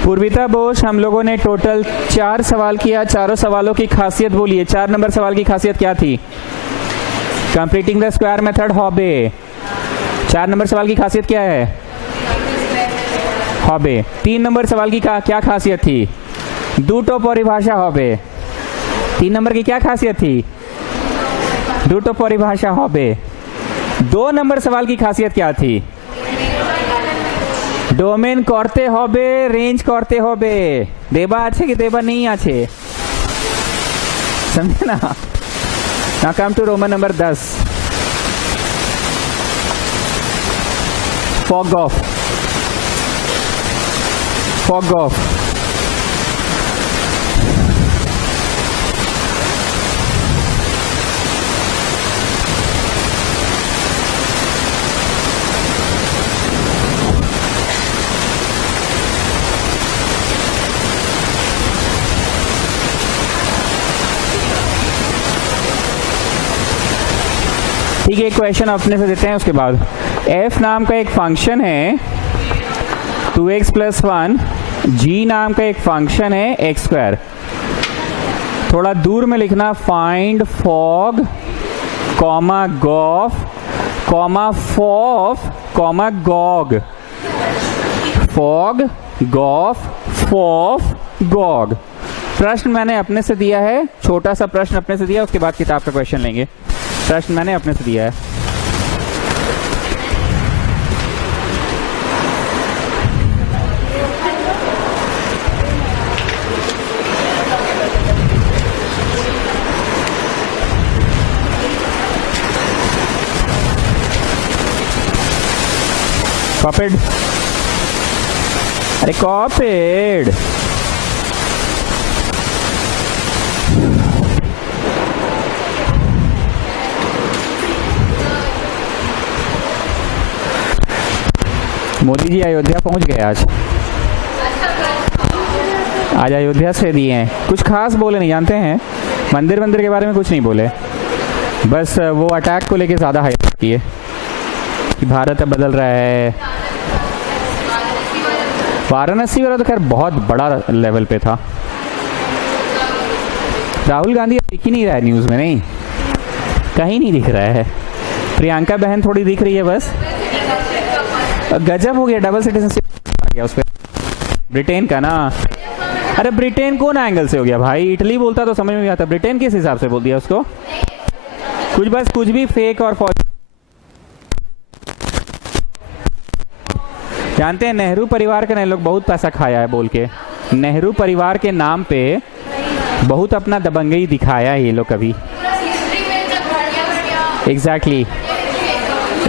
पूर्विता बोस, हम लोगों ने टोटल 4 सवाल किया, चारों सवालों की खासियत बोलिए। 4 नंबर सवाल की खासियत क्या थी? कंप्लीटिंग द स्क्वायर मेथड हॉबे। 4 नंबर सवाल की खासियत क्या है? हॉबे। 3 नंबर सवाल की क्या खासियत थी? दूटो परिभाषा हॉबे। 3 नंबर की क्या खासियत थी? दूटो परिभाषा हॉबे। 2 नंबर सवाल की खासियत क्या थी? डोमेन करते होबे, रेंज करते होबे। देबा आछे कि देबा नहीं आछे, समझे ना? Now come to Roman number 10, fog of. ठीक है, क्वेश्चन अपने से देते हैं उसके बाद। f नाम का एक फंक्शन है 2x + 1, g नाम का एक फंक्शन है x²। थोड़ा दूर में लिखना, find fog comma gof comma fof comma gog. Fog, gof, fof, gog. प्रश्न मैंने अपने से दिया है, छोटा सा प्रश्न अपने से दिया, उसके बाद किताब का क्वेश्चन लेंगे। प्रश्न मैंने अपने से दिया है। कॉपिड, अरे कॉपिड। मोदी जी अयोध्या पहुंच गए आज अयोध्या से दिए हैं। कुछ खास बोले नहीं, जानते हैं मंदिर के बारे में कुछ नहीं बोले, बस वो अटैक को लेके ज़्यादा हाइलाइट किए कि भारत अब बदल रहा है। वाराणसी वाला तो खैर बहुत बड़ा लेवल पे था। राहुल गांधी दिख ही नहीं रहा है न्यूज़ में, नहीं कहीं नहीं दिख रहा है। प्रियंका बहन थोड़ी दिख रही है बस। गजब हो गया, डबल सिटीजनशिप आ गया उस पर ब्रिटेन का ना। अरे ब्रिटेन कौन एंगल से हो गया भाई? इटली बोलता तो समझ में नहीं आता, ब्रिटेन किस हिसाब से बोल दिया उसको? कुछ भी फेक और फॉल्स। जानते हैं नेहरू परिवार का लोग बहुत पैसा खाया है बोल के। नेहरू परिवार के नाम पे बहुत अपना दबंगई दिखाया है ये लोग कभी।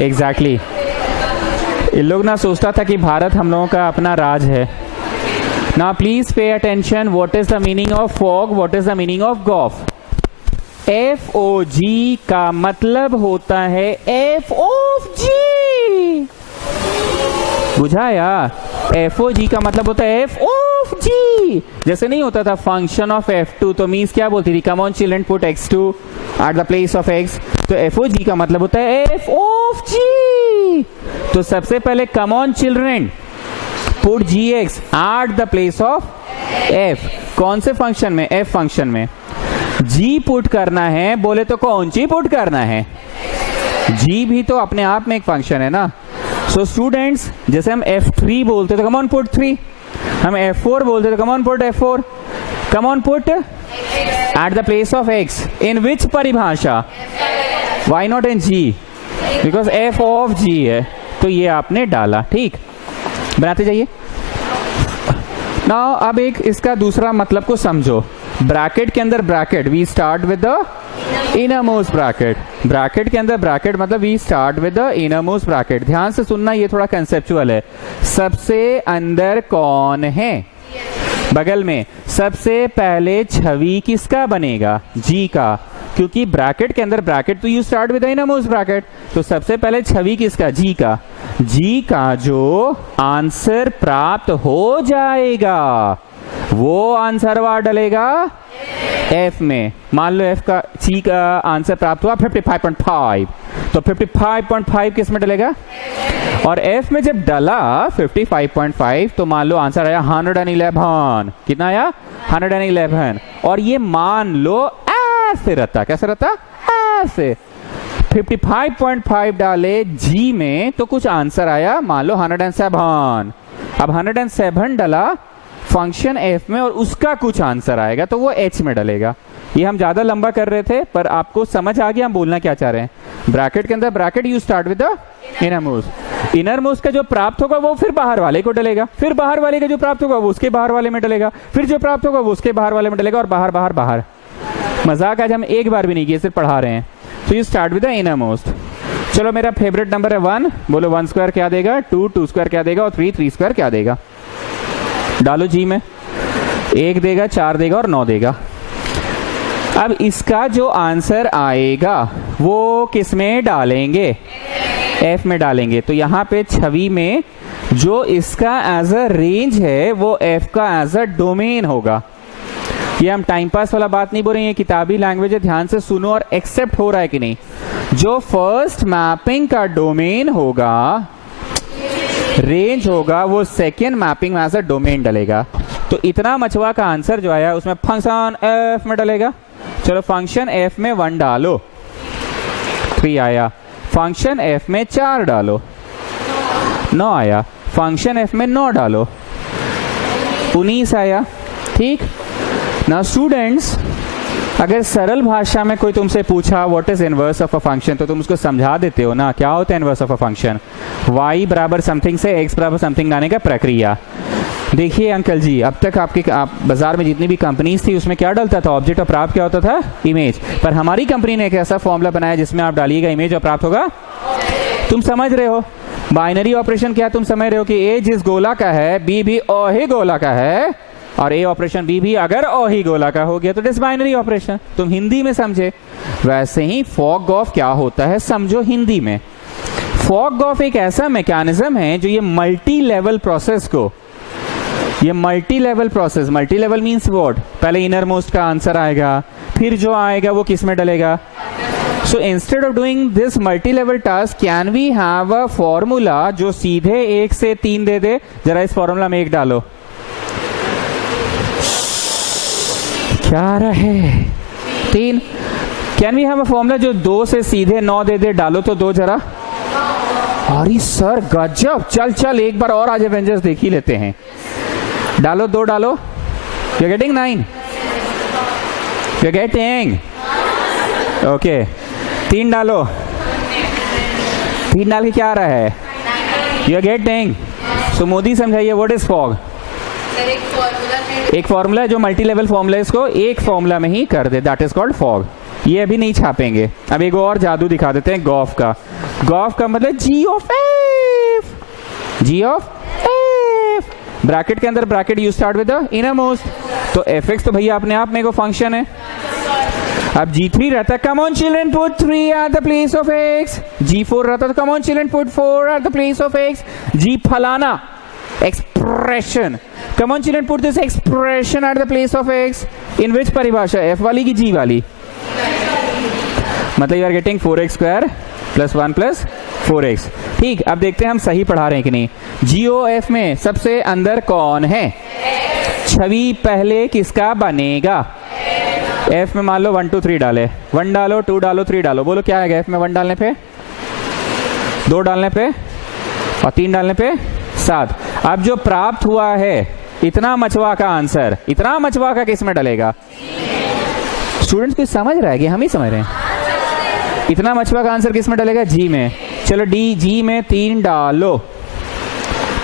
एग्जैक्टली ये लोग ना सोचता था कि भारत हम लोगों का अपना राज है ना। Please pay attention, what is the meaning of fog, what is the meaning of gof? F O G का मतलब होता है एफ ऑफ जी। बुझाया? एफ ओ जी का मतलब होता है एफ ऑफ जी। जैसे नहीं होता था फंक्शन ऑफ F2, तो मीन्स क्या बोलती थी, come on children put x2 eight the place of x। तो एफ ओ जी का मतलब होता है एफ ऑफ जी। तो सबसे पहले come on children put gx eight the place of f। कौन से फंक्शन में? f फंक्शन में g पुट करना है। बोले तो कौन सी पुट करना है? g भी तो अपने आप में एक फंक्शन है ना। सो स्टूडेंट्स, जैसे हम f3 बोलते तो कम ऑन पुट 3, हम f4 बोलते तो come on put f4, come on put at the place of x in which परिभाषा? Why not in g? Because f of g है, तो ये आपने डाला। ठीक, बनाते जाइए। नाउ अब एक इसका दूसरा मतलब को समझो। ब्रैकेट के अंदर bracket, we start with the innermost bracket. Bracket के अंदर ब्रैकेट मतलब we start with the innermost bracket. ध्यान से सुनना, ये थोड़ा कंसेप्चुअल है। सबसे अंदर कौन है? बगल में सबसे पहले छवि किसका बनेगा? जी का, क्योंकि ब्रैकेट के अंदर ब्रैकेट तो you start with the innermost bracket. तो सबसे पहले छवि किसका? जी का। जी का जो आंसर प्राप्त हो जाएगा वो आंसर वहां डलेगा एफ में। मान लो एफ का जी का आंसर प्राप्त हुआ 55.5, तो 55.5 किस में डलेगा? और एफ में जब डला 55.5 तो मान लो आंसर आया 111। कितना आया? 111। और ये मान लो ऐसे रहता, कैसे रहता? ऐसे 55.5 डाले जी में तो कुछ आंसर आया मान लो 107। अब 107 डला फंक्शन एफ में और उसका कुछ आंसर आएगा तो वो एच में डलेगा। ये हम ज्यादा लंबा कर रहे थे पर आपको समझ आ गया हम बोलना क्या चाह रहे हैं। ब्रैकेट के अंदर bracket you start with the innermost. Innermost का जो प्राप्त होगा वो फिर बाहर वाले को डलेगा, फिर बाहर वाले का जो प्राप्त होगा वो उसके बाहर वाले में डलेगा, फिर जो प्राप्त होगा वो उसके बाहर वाले में डलेगा, और बाहर बाहर बाहर। मजाक आज हम एक बार भी नहीं किए, सिर्फ पढ़ा रहे हैं। तो you start with the innermost. चलो, मेरा फेवरेट नंबर है 1। बोलो 1 स्क्वायर क्या देगा? 2, 2 स्क्वायर क्या देगा? और 3 स्क्वायर क्या देगा? डालो जी में। 1 देगा, 4 देगा और 9 देगा। अब इसका जो आंसर आएगा वो किस में डालेंगे? एफ में डालेंगे। तो यहाँ पे छवि में जो इसका एज अ रेंज है वो एफ का एज अ डोमेन होगा। ये हम टाइम पास वाला बात नहीं बोल रहे हैं, किताबी लैंग्वेज है, ध्यान से सुनो और एक्सेप्ट हो रहा है कि नहीं। जो फर्स्ट मैपिंग का डोमेन होगा, रेंज होगा, वो सेकेंड मैपिंग में एज अ डोमेन डलेगा। तो इतना मछुआ का आंसर जो आया उसमें फंक्शन एफ में डलेगा। चलो, फंक्शन एफ में 1 डालो, 3 आया। फंक्शन एफ में 4 डालो, 9 आया। फंक्शन एफ में 9 डालो, 19 आया। ठीक ना स्टूडेंट्स, अगर सरल भाषा में कोई तुमसे पूछा what is inverse of a function तो तुम उसको समझा देते हो ना। क्या होता है inverse of a function? y बराबर समथिंग से x बराबर समथिंग लाने का प्रक्रिया। देखिए अंकल जी, अब तक आपके बाजार में जितनी भी कंपनीज थी उसमें क्या डलता था? ऑब्जेक्ट और प्राप्त क्या होता था? इमेज। पर हमारी कंपनी ने एक ऐसा फॉर्मूला बनाया जिसमें आप डालिएगा इमेज और प्राप्त होगा। तुम समझ रहे हो बाइनरी ऑपरेशन क्या? तुम समझ रहे हो कि ए जिस गोला का है बी भी ओही गोला का है, और ए ऑपरेशन बी भी अगर ओही गोला का हो गया तो दिस बाइनरी ऑपरेशन। तुम हिंदी में समझे। वैसे ही फॉग ऑफ क्या होता है समझो हिंदी में। फॉग ऑफ एक ऐसा मैकेनिज्म है जो ये मल्टी लेवल प्रोसेस को, ये multi level process, multi level means what? पहले इनर मोस्ट का आंसर आएगा, फिर जो आएगा वो किस में डलेगा? So instead of doing this multi level task can we have a formula जो सीधे 1 से 3 दे दे। जरा इस फॉर्मूला में 1 डालो, क्या रहे? 3। Can we have a formula जो 2 से सीधे 9 दे दे? डालो तो 2 जरा। अरे सर गजब, चल चल एक बार और आज एवेंजर्स देख ही लेते हैं। डालो 2 डालो, you getting 9, you getting okay. 3 डालो, 3 डाल के क्या आ रहा है? You getting. सो मोदी समझाइए व्हाट इज फॉग? एक फॉर्मूला है जो मल्टी लेवल फॉर्मूला, इसको एक फॉर्मूला में ही कर दे, दैट इज कॉल्ड फॉग। ये अभी नहीं छापेंगे, अब एक और जादू दिखा देते हैं गॉफ का। गॉफ का मतलब G of F, G of F. Bracket के अंदर bracket you start with the innermost, तो एफ एक्स तो भैया अपने आप में को फंक्शन है। अब G3 रहता, come on children put 3 at the place of x. G4 रहता तो come on children put 4 at the place of x. G फलाना expression, come on children put this expression at the place of x. In which परिभाषा, F वाली की G वाली? मतलब you are getting 4x square plus 1 plus 4x. ठीक, अब देखते हैं हम सही पढ़ा रहे हैं कि नहीं. GOF में सबसे अंदर कौन है? छवि पहले किसका बनेगा? F में मान लो 1 2 3 डाले, 1 डालो 2 डालो 3 डालो, बोलो क्या आएगा F में 1 डालने पे, 2 डालने पे और 3 डालने पे 7. अब जो प्राप्त हुआ है इतना मचवा का आंसर, इतना मचवा का किस में डलेगा? स्टूडेंट्स कुछ समझ रहा है कि हम ही समझ रहे हैं? इतना मचवा का आंसर किस में डलेगा? G में. चलो G में 3 डालो,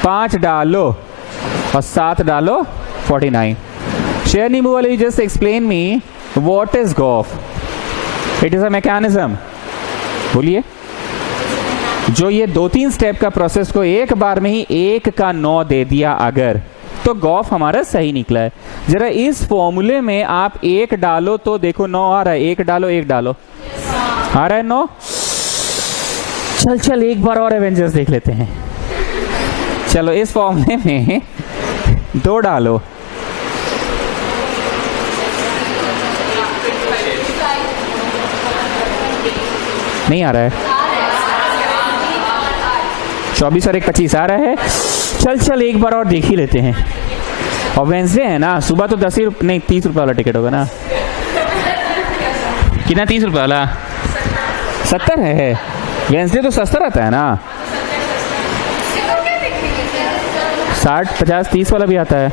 5 डालो और 7 डालो, 49. Sherni Muwale, you just explain me what is GOF? It is a mechanism. बोलिए. जो ये 2-3 स्टेप का प्रोसेस को एक बार में ही 1 का 9 दे दिया अगर, तो GOF हमारा सही निकला है. जरा इस फॉर्मूले में आप 1 डालो तो देखो 9 आ रहा है, 1 डालो 1 डालो, आ रहा है 9. चल एक बार और एवेंजर्स देख लेते हैं. चलो इस फॉर्मूले में 2 डालो, नहीं आ रहा है, 24 और 1 25 आ रहा है. चल एक बार और देख ही लेते हैं. और वेंसडे है ना, सुबह तो 10 ही नहीं 30 रुपए वाला टिकट होगा ना. कितना 30 रुपए वाला? 70 है. वेंसडे तो सस्ता रहता है ना, 60 50 30 वाला भी आता है.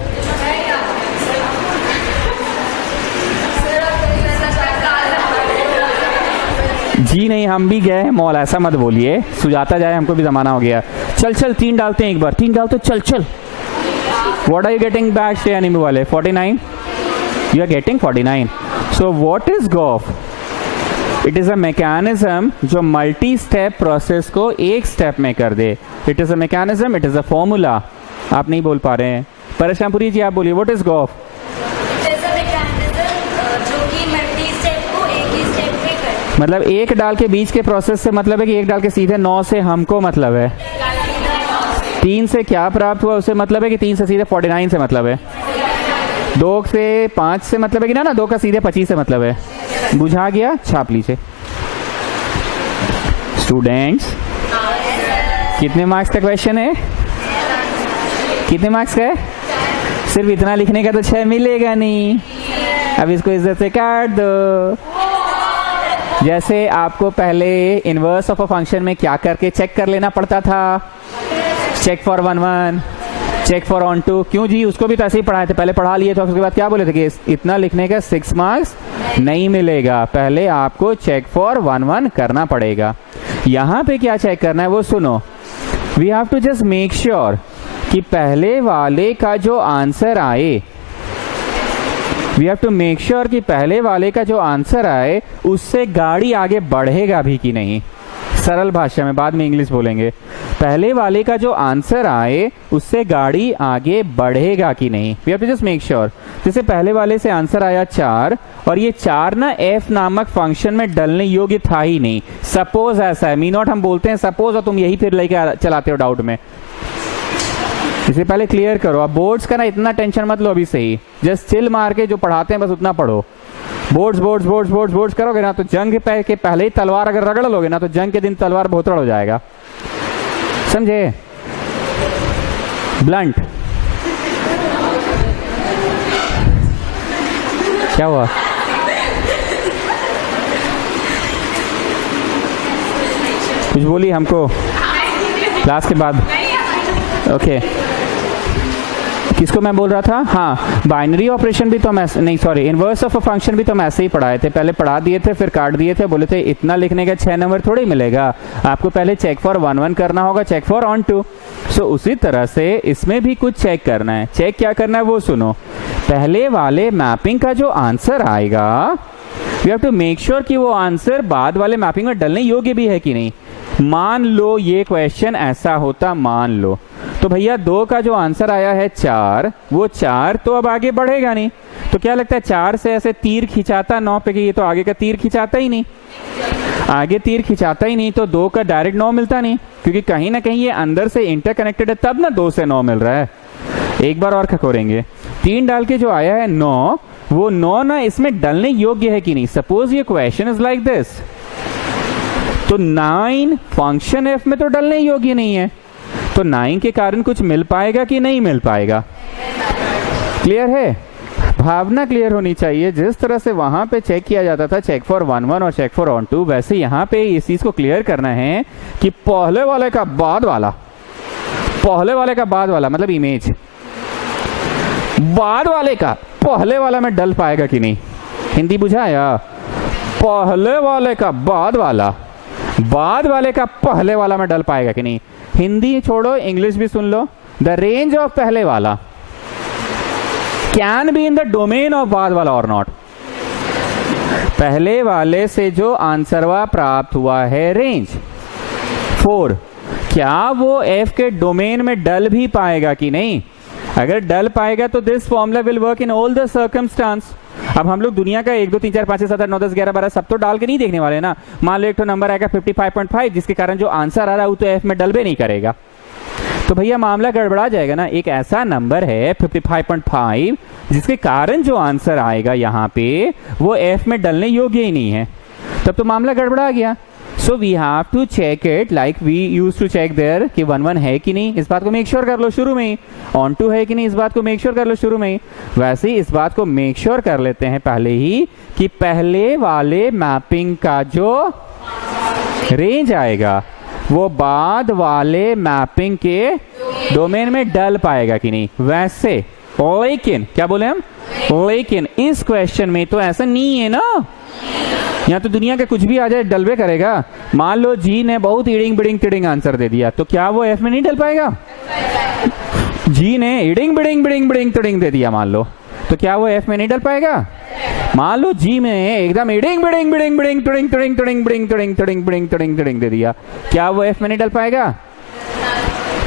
जी नहीं, हम भी गए मॉल, ऐसा मत बोलिए, सुजाता जाए हमको भी जमाना हो गया. चल 3 डालते हैं एक बार, 3 डालते चल. What are you getting back Sherni Muwale? 49. You are getting 49. So what is GOF? It is a mechanism जो मल्टी स्टेप प्रोसेस को एक स्टेप में कर दे. It is a mechanism, it is a formula. आप नहीं बोल पा रहे हैं. परेशानपुरी जी आप बोलिए, व्हाट इज GOF? मतलब 1 डाल के बीच के प्रोसेस से मतलब है कि 1 डाल के सीधे 9 से हमको मतलब है. 3 से क्या प्राप्त हुआ उससे मतलब है कि 3 से सीधे 49 से मतलब है. 2 से 5 से मतलब है कि ना 2 का सीधे 25 से मतलब है. बुझा गया? छाप लीजिए. स्टूडेंट्स कितने मार्क्स का क्वेश्चन है? कितने मार्क्स का है? सिर्फ इतना लिखने का तो 6 मिलेगा नहीं. अब इसको इज्जत से काट दो. जैसे आपको पहले इनवर्स ऑफ अ फंक्शन में क्या करके चेक कर लेना पड़ता था, check for 1 1, check for on 2. क्यों जी? उसको भी तो ऐसे ही पढ़ाए थे, पहले पढ़ा लिए तो उसके बाद क्या बोले थे कि इतना लिखने का 6 मार्क्स नहीं मिलेगा, पहले आपको चेक फॉर 1 1 करना पड़ेगा. यहाँ पे क्या चेक करना है वो सुनो. We have to just make sure कि पहले वाले का जो आंसर आए, we have to make sure कि पहले वाले का जो आंसर आए उससे गाड़ी आगे बढ़ेगा भी कि नहीं. सरल भाषा में, बाद में इंग्लिश बोलेंगे. पहले वाले का जो आंसर आए उससे गाड़ी आगे बढ़ेगा कि नहीं. We have to just make sure. जैसे पहले वाले से आंसर आया 4 और ये 4 ना f नामक फंक्शन में डलने योग्य था ही नहीं. सपोज ऐसा है, मी नॉट हम बोलते हैं सपोज, और तुम यही फिर लेके चलाते हो डाउट में. इसे पहले क्लियर करो. अब बोर्ड्स का ना इतना टेंशन मत लो अभी से ही, जस्ट चिल मार के जो पढ़ाते हैं बस उतना पढ़ो. बोर्ड्स करोगे ना तो जंग के पहले ही तलवार अगर रगड़ लोगे ना तो जंग के दिन तलवार भोतड़ हो जाएगा. समझे? ब्लंट. क्या हुआ? कुछ बोली हमको क्लास के बाद? ओके. किसको मैं बोल रहा था? हाँ, बाइनरी ऑपरेशन भी तो हम ऐसे नहीं, sorry, inverse of a function भी तो हम ऐसे ही पढ़ाए थे. पहले पढ़ा दिए थे, फिर काट दिए थे, बोले थे इतना लिखने का 6 नंबर थोड़ी मिलेगा, आपको पहले चेक फॉर 1 1 करना होगा, चेक फॉर ऑन 2. सो उसी तरह से इसमें भी कुछ चेक करना है. चेक क्या करना है वो सुनो. पहले वाले मैपिंग का जो आंसर आएगा, we have to make sure कि वो आंसर बाद वाले मैपिंग में डलने योग्य भी है कि नहीं. मान लो ये क्वेश्चन ऐसा होता, मान लो, तो भैया 2 का जो आंसर आया है 4, वो 4 तो अब आगे बढ़ेगा नहीं। तो क्या लगता है 4 से ऐसे तीर खिंचाता 9 पे, कि ये तो आगे का तीर खिंचाता ही नहीं, आगे तीर खिंचाता ही नहीं, तो 2 का डायरेक्ट 9 मिलता नहीं, क्योंकि कहीं ना कहीं ये अंदर से इंटरकनेक्टेड है, तब ना 2 से 9 मिल रहा है। एक बार और खकोरेंगे, 3 डाल के जो आया है 9, वो 9 ना इसमें डलने योग्य है कि नहीं। सपोज ये क्वेश्चन इज लाइक दिस, तो 9 फंक्शन एफ में तो डलने योग्य नहीं है, तो 9 के कारण कुछ मिल पाएगा कि नहीं मिल पाएगा। क्लियर है? भावना क्लियर होनी चाहिए। जिस तरह से वहां पे चेक किया जाता था चेक फॉर 1 और चेक फॉर ऑन 2, वैसे यहाँ पे इस चीज को क्लियर करना है कि पहले वाले का बाद वाला, पहले वाले का बाद वाला मतलब इमेज, बाद वाले का पहले वाला में डल पाएगा कि नहीं। हिंदी बुझाया? पहले वाले का बाद वाला, बाद वाले का पहले वाला में डल पाएगा कि नहीं। हिंदी छोड़ो, इंग्लिश भी सुन लो। द रेंज ऑफ पहले वाला can be in the domain of बाद वाला और नॉट। पहले वाले से जो आंसरवा प्राप्त हुआ है रेंज 4, क्या वो एफ के डोमेन में डल भी पाएगा कि नहीं। अगर डल पाएगा तो this formula will work in all the circumstance. अब हम लोग दुनिया का 1 2 3 4 5 6 7 8 9 10 11 12 सब तो डाल के नहीं देखने वाले ना। मान लो एक तो नंबर आएगा 55.5, जिसके कारण जो आंसर आ रहा है वो तो एफ में डल भी नहीं करेगा, तो भैया मामला गड़बड़ा जाएगा ना। एक ऐसा नंबर है 55.5 जिसके कारण जो आंसर आएगा यहाँ पे वो एफ में डलने योग्य ही नहीं है, तब तो मामला गड़बड़ा गया। So we have to check it like we use to check there कि 1 1 है कि नहीं, इस बात को मेक श्योर कर लो शुरू में ही। ऑन 2 है कि नहीं, इस बात को मेक श्योर कर लो शुरू में ही। वैसे ही इस बात को मेक श्योर कर लेते हैं पहले ही कि पहले वाले मैपिंग का जो रेंज आएगा वो बाद वाले मैपिंग के डोमेन में डल पाएगा कि नहीं। वैसे लेकिन क्या बोले हम, लेकिन इस क्वेश्चन में तो ऐसा नहीं है ना। यहाँ तो दुनिया के कुछ भी आ जाए डलवे करेगा। मान लो जी ने बहुत इडिंग बिडिंग टिडिंग आंसर दे दिया, तो क्या वो एफ में नहीं डल पाएगा। जी ने इडिंग बिडिंग बिडिंग बिडिंग टिडिंग दे दिया मान लो, तो क्या वो एफ में नहीं डल पाएगा। मान लो जी में एकदम इडिंग बिडिंग बिडिंग बिडिंग टिडिंग टिडिंग टिडिंग बिडिंग टिडिंग टिडिंग बिडिंग टिडिंग टिडिंग दे दिया, क्या वो एफ में नहीं डल पाएगा।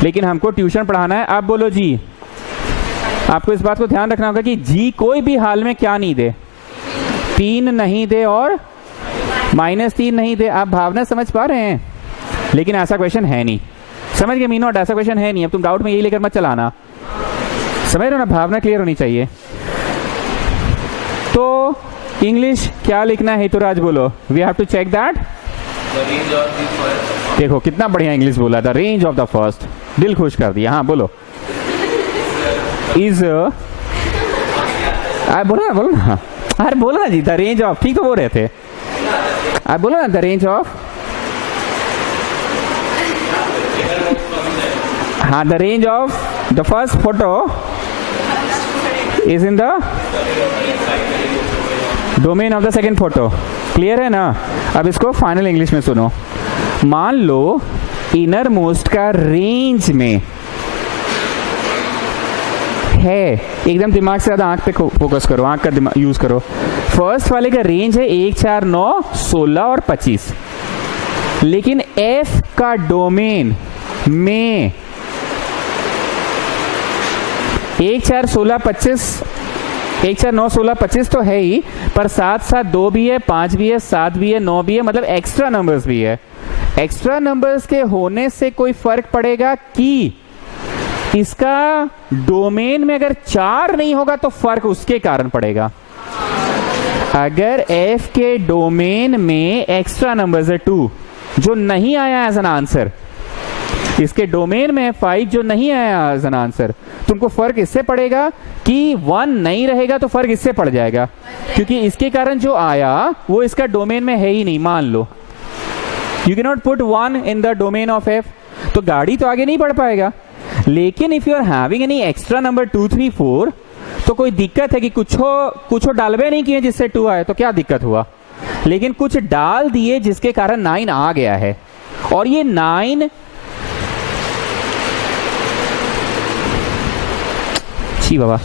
लेकिन हमको ट्यूशन पढ़ाना है। आप बोलो जी, आपको इस बात को ध्यान रखना होगा कि जी कोई भी हाल में क्या नहीं दे, 3 नहीं दे और -3 नहीं दे। आप भावना समझ पा रहे हैं, लेकिन ऐसा क्वेश्चन है नहीं। समझ गए मीनोट, ऐसा क्वेश्चन है नहीं। अब तुम डाउट में यही लेकर मत चलाना, समझ रहे हो ना, भावना क्लियर होनी चाहिए। तो इंग्लिश क्या लिखना है हितुराज बोलो, we have to check that. देखो कितना बढ़िया इंग्लिश बोला था, रेंज ऑफ द फर्स्ट, दिल खुश कर दिया। हाँ बोलो, इज बोलो ना, बोलो ना, अरे बोलो ना जी, द रेंज ऑफ, ठीक तो बोल रहे थे आप, बोलो ना द रेंज ऑफ। हाँ, the range of the first photo is in the domain of the second photo. Clear है ना। अब इसको फाइनल इंग्लिश में सुनो। मान लो इनर मोस्ट का रेंज में है, एकदम दिमाग से ज्यादा आंख पे फोकस करो, आंख का दिमाग यूज करो। फर्स्ट वाले का रेंज है 1 4 9 16 और 25, लेकिन एफ का डोमेन में 1 4 16 25, 1 4 9 16 25 तो है ही, पर 7 7 2 भी है, 5 भी है, 7 भी है, 9 भी है, मतलब एक्स्ट्रा नंबर्स भी है। एक्स्ट्रा नंबर्स के होने से कोई फर्क पड़ेगा कि इसका डोमेन में अगर 4 नहीं होगा तो फर्क उसके कारण पड़ेगा। अगर एफ के डोमेन में एक्स्ट्रा नंबर्स है 2 जो नहीं आया एज एन आंसर, इसके डोमेन में 5 जो नहीं आया एज एन आंसर, तुमको फर्क इससे पड़ेगा कि 1 नहीं रहेगा तो फर्क इससे पड़ जाएगा, क्योंकि इसके कारण जो आया वो इसका डोमेन में है ही नहीं। मान लो you can not put 1 in the domain of F, तो गाड़ी तो आगे नहीं बढ़ पाएगा। लेकिन if you are having any extra number 2 3 4, तो कोई दिक्कत है कि कुछ डालवे नहीं किए जिससे 2 आए, तो क्या दिक्कत हुआ। लेकिन कुछ डाल दिए जिसके कारण 9 आ गया है, और ये 9 छी बाबा,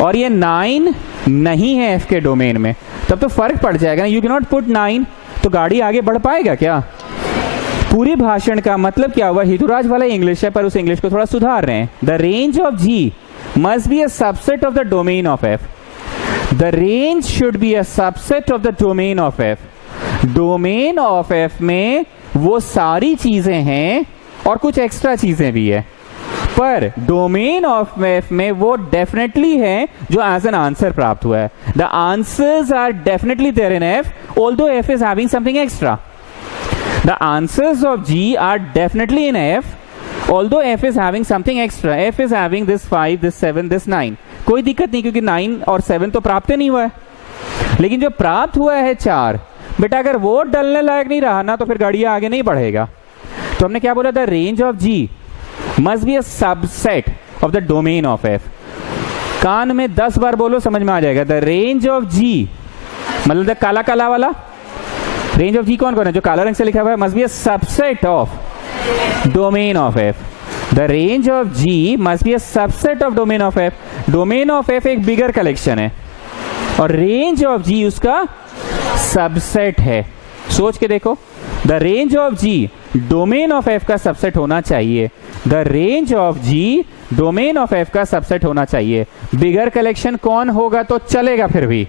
और ये 9 नहीं है एफ के डोमेन में, तब तो फर्क पड़ जाएगा ना। यू कैन नॉट पुट 9, तो गाड़ी आगे बढ़ पाएगा क्या। पूरी भाषण का मतलब क्या हुआ, हितुराज वाला इंग्लिश है पर उस इंग्लिश को थोड़ा सुधार रहे हैं। The range of G must be a subset of the domain of F. The range should be a subset of the domain of F. Domain of F में वो सारी चीजें हैं और कुछ एक्स्ट्रा चीजें भी है, पर डोमेन ऑफ एफ में वो डेफिनेटली है जो एज एन आंसर प्राप्त हुआ है। The answers are definitely there in F although F is having something extra. The answers of G are definitely in F although F is having something extra. F is having this 5, this 7, this 9। कोई दिक्कत नहीं क्योंकि 9 और 7 तो प्राप्त नहीं हुआ है, लेकिन जो प्राप्त हुआ है 4, बेटा अगर वो डलने लायक नहीं रहा ना तो फिर गाड़ियां आगे नहीं बढ़ेगा। तो हमने क्या बोला, the range of G must be a subset of the domain of F. कान में 10 बार बोलो, समझ में आ जाएगा। द रेंज ऑफ जी मतलब द काला काला वाला रेंज ऑफ जी कौन कौन है, जो काला रंग से लिखा हुआ है, must be a subset of domain of F. The range of G must be a subset of domain of F. Domain of F एक बिगर कलेक्शन है और रेंज ऑफ जी उसका सबसेट है। सोच के देखो, the range of G domain of F का subset होना चाहिए। The range of G domain of F का सबसेट होना चाहिए। बिगर कलेक्शन कौन होगा तो चलेगा फिर भी,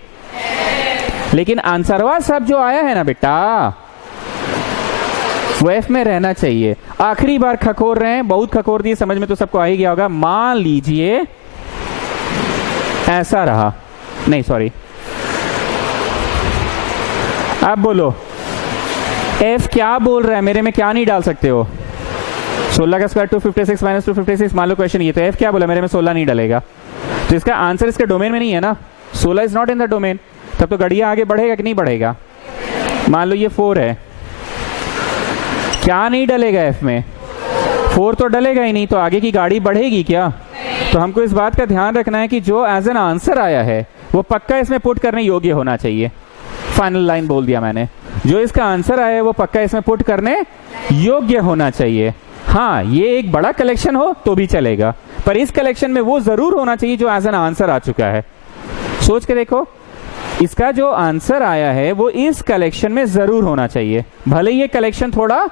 लेकिन आंसरवा सब जो आया है ना बेटा वो एफ में रहना चाहिए। आखिरी बार खकोर रहे हैं, बहुत खकोर दिए, समझ में तो सबको आ ही गया होगा। मान लीजिए ऐसा रहा, नहीं सॉरी, अब बोलो एफ क्या बोल रहा है, मेरे में क्या नहीं डाल सकते हो। 16 का स्क्वायर 256 माइनस 256, मान लो क्वेश्चन ये, तो एफ क्या बोला, मेरे में 16 नहीं डलेगा, तो इसका आंसर इसके डोमेन में नहीं है ना। 16 is not in the domain, तब तो गड़िया आगे बढ़ेगा कि नहीं बढ़ेगा। मान लो ये 4 है, क्या नहीं डलेगा एफ में, 4 तो डलेगा ही नहीं, तो आगे की गाड़ी बढ़ेगी क्या। तो हमको इस बात का ध्यान रखना है कि जो एज एन आंसर आया है वो पक्का इसमें पुट करने योग्य होना चाहिए। फाइनल लाइन बोल दिया मैंने, जो इसका आंसर आया है वो पक्का इसमें पुट करने योग्य होना चाहिए। हाँ, ये एक बड़ा कलेक्शन हो तो भी चलेगा, पर इस कलेक्शन में वो जरूर होना चाहिए जो एज एन आंसर आ चुका है। सोच के देखो, इसका जो आंसर आया है वो इस कलेक्शन में जरूर होना चाहिए, भले ये कलेक्शन थोड़ा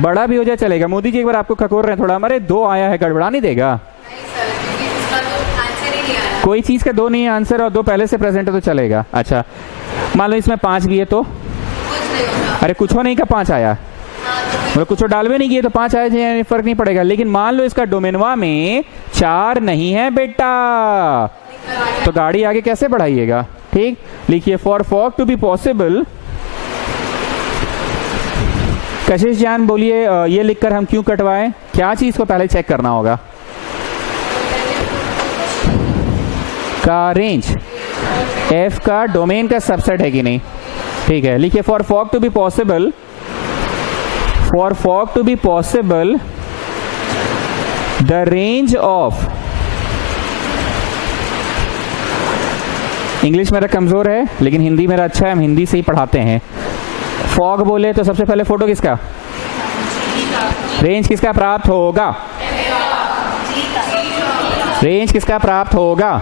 बड़ा भी हो जाए चलेगा। मोदी जी एक बार आपको खकोर रहे हैं थोड़ा, हमारे 2 आया है, गड़बड़ा नहीं देगा। कोई चीज का 2 नहीं है आंसर और 2 पहले से प्रेजेंट है तो चलेगा। अच्छा मान लो इसमें 5 भी है तो अरे कुछ हो नहीं का 5 आया, मतलब कुछ डाल भी नहीं किए तो 5 आया, फर्क नहीं पड़ेगा। लेकिन मान लो इसका डोमेनवा में 4 नहीं है बेटा, तो गाड़ी आगे कैसे बढ़ाइएगा। ठीक, लिखिए for fog to be possible. Kashish जान बोलिए ये लिखकर हम क्यों कटवाएं, क्या चीज को पहले चेक करना होगा। का रेंज एफ का डोमेन का सबसेट है कि नहीं। ठीक है, लिखिए for fog to be possible, for fog to be possible the range of, English मेरा कमजोर है लेकिन हिंदी मेरा अच्छा है, हम हिंदी से ही पढ़ाते हैं। फॉग बोले तो सबसे पहले फोटो किसका, रेंज किसका प्राप्त होगा, रेंज किसका प्राप्त होगा,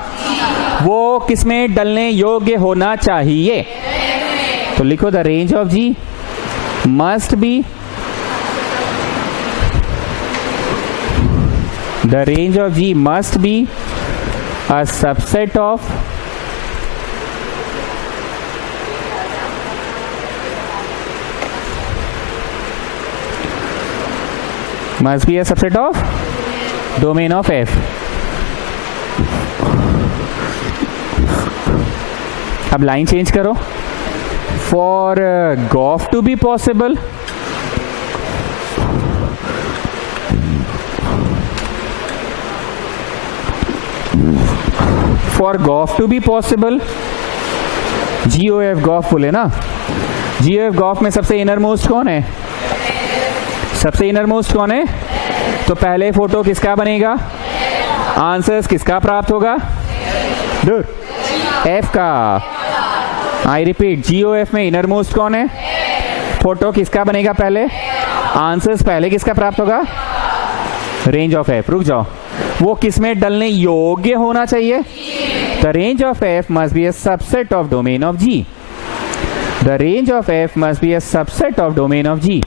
वो किसमें डलने योग्य होना चाहिए। तो लिखो the range of G must be, the range of G must be a subset of must be a subset of domain of F. अब लाइन चेंज करो, for gof to be possible, for gof to be possible, GOF gof बोले ना, GOF Gauff में सबसे inner most कौन है, सबसे inner most कौन है, तो पहले फोटो किसका बनेगा, आंसर्स किसका प्राप्त होगा, दूर एफ का। आई रिपीट, GOF में इनर मोस्ट कौन है, फोटो किसका बनेगा पहले, आंसर्स पहले किसका प्राप्त होगा, रेंज ऑफ एफ। रुक जाओ, वो किसमें डलने योग्य होना चाहिए, the range of F must be a subset of domain of G, the range of F must be a subset of domain of G.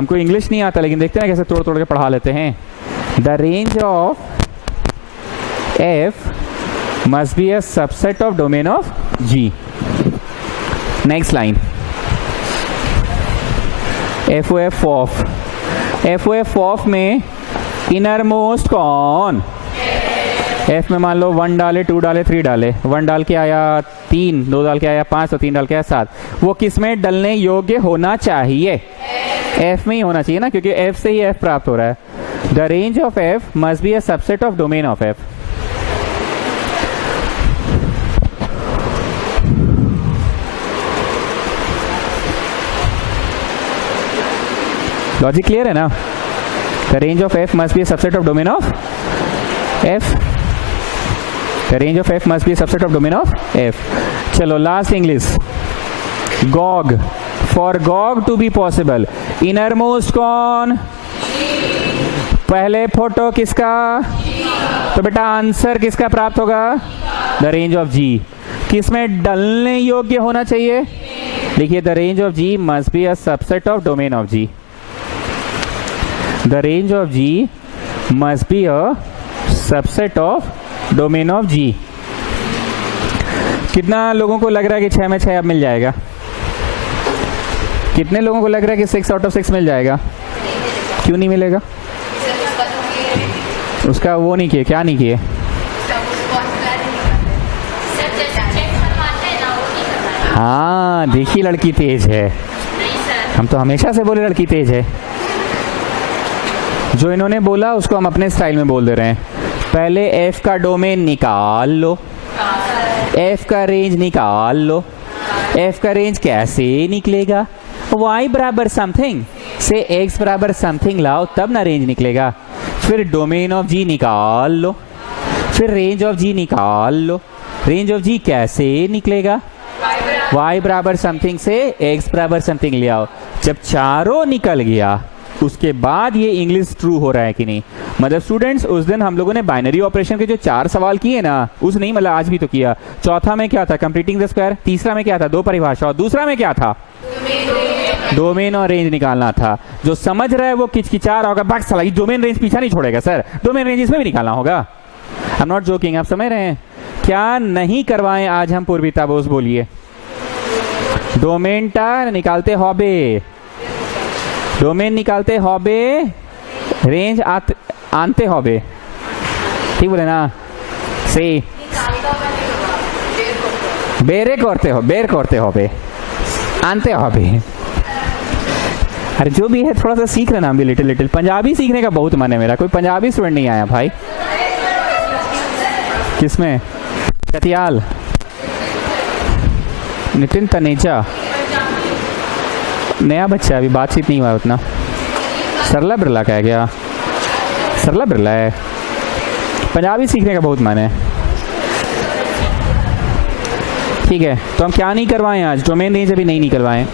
हमको इंग्लिश नहीं आता, लेकिन देखते हैं कैसे तोड़ तोड़ के पढ़ा लेते हैं। The range of F must be a subset of domain of G. Next line, F O F of, F O F of में इनर मोस्ट कौन? एफ में मान लो 1 डाले, 2 डाले, 3 डाले, 1 डाल के आया 3, 2 डाल के आया 5 और 3 डाल के आया 7, वो किस में डलने योग्य होना चाहिए? एफ में ही होना चाहिए ना, क्योंकि एफ से ही एफ प्राप्त हो रहा है। The range of F must be a subset of domain of F. Logic clear है ना? The range of F must be a subset of domain of F. The range of f must be a subset of domain of f. चलो last English, gog, for gog to be possible, innermost कौन? पहले photo किसका? तो बेटा answer किसका प्राप्त होगा? The range of g। किस में डलने योग्य होना चाहिए? देखिए, the range of g must be a subset of domain of g. The range of g must be a subset of domain of G. कितना लोगों को लग रहा है कि 6 में 6 अब मिल जाएगा? कितने लोगों को लग रहा है कि 6 आउट ऑफ 6 मिल जाएगा? क्यों नहीं मिलेगा? उसका वो नहीं किए, क्या नहीं किए? हाँ, देखिए लड़की तेज है। हम तो हमेशा से बोले लड़की तेज है। जो इन्होंने बोला उसको हम अपने स्टाइल में बोल दे रहे हैं। पहले f का डोमेन निकाल लो, f का रेंज निकाल लो। f का रेंज कैसे निकलेगा? y बराबर समथिंग से x बराबर समथिंग लाओ, तब ना रेंज निकलेगा। फिर डोमेन ऑफ g निकाल लो, फिर रेंज ऑफ g निकाल लो। रेंज ऑफ g कैसे निकलेगा? y बराबर समथिंग से x बराबर समथिंग ले आओ। जब चारों निकल गया उसके बाद ये इंग्लिश ट्रू हो रहा है कि नहीं। मतलब स्टूडेंट्स, उस दिन हम लोगों ने बाइनरी ऑपरेशन के जो 4 सवाल किए ना, उस नहीं मतलब आज भी तो किया। चौथा में क्या था? Completing the square. तीसरा में क्या था? 2 परिभाषा। और दूसरा में क्या था? डोमेन और रेंज निकालना था। जो समझ रहा है वो किचकिचा रहा होगा, बस साला ये डोमेन रेंज पीछा नहीं छोड़ेगा सर, डोमेन रेंज इसमें भी निकालना होगा। I am not joking. आप समझ रहे हैं? क्या नहीं करवाएं आज हम पूर्विता बोस? बोलिए। डोमेन टा निकालते हॉबे, डोमेन निकालते हॉबे, रेंज आनते हॉबे। ठीक बोले ना? सही। बेरे करते हो, बेर करते हॉबे, आनते हॉबे। अरे जो भी है थोड़ा सा सीख लेना भी, लिटिल लिटिल। पंजाबी सीखने का बहुत मन है मेरा। कोई पंजाबी स्टूडेंट नहीं आया भाई? किसमें? कतियाल, नितिन तनेजा, नया बच्चा, अभी बातचीत नहीं हुआ उतना। सरला बिरला का है क्या? सरला बिरला है। पंजाबी सीखने का बहुत मन है। ठीक है, तो हम क्या नहीं करवाएं आज? डोमेन रेंज अभी नहीं निकलवाएं।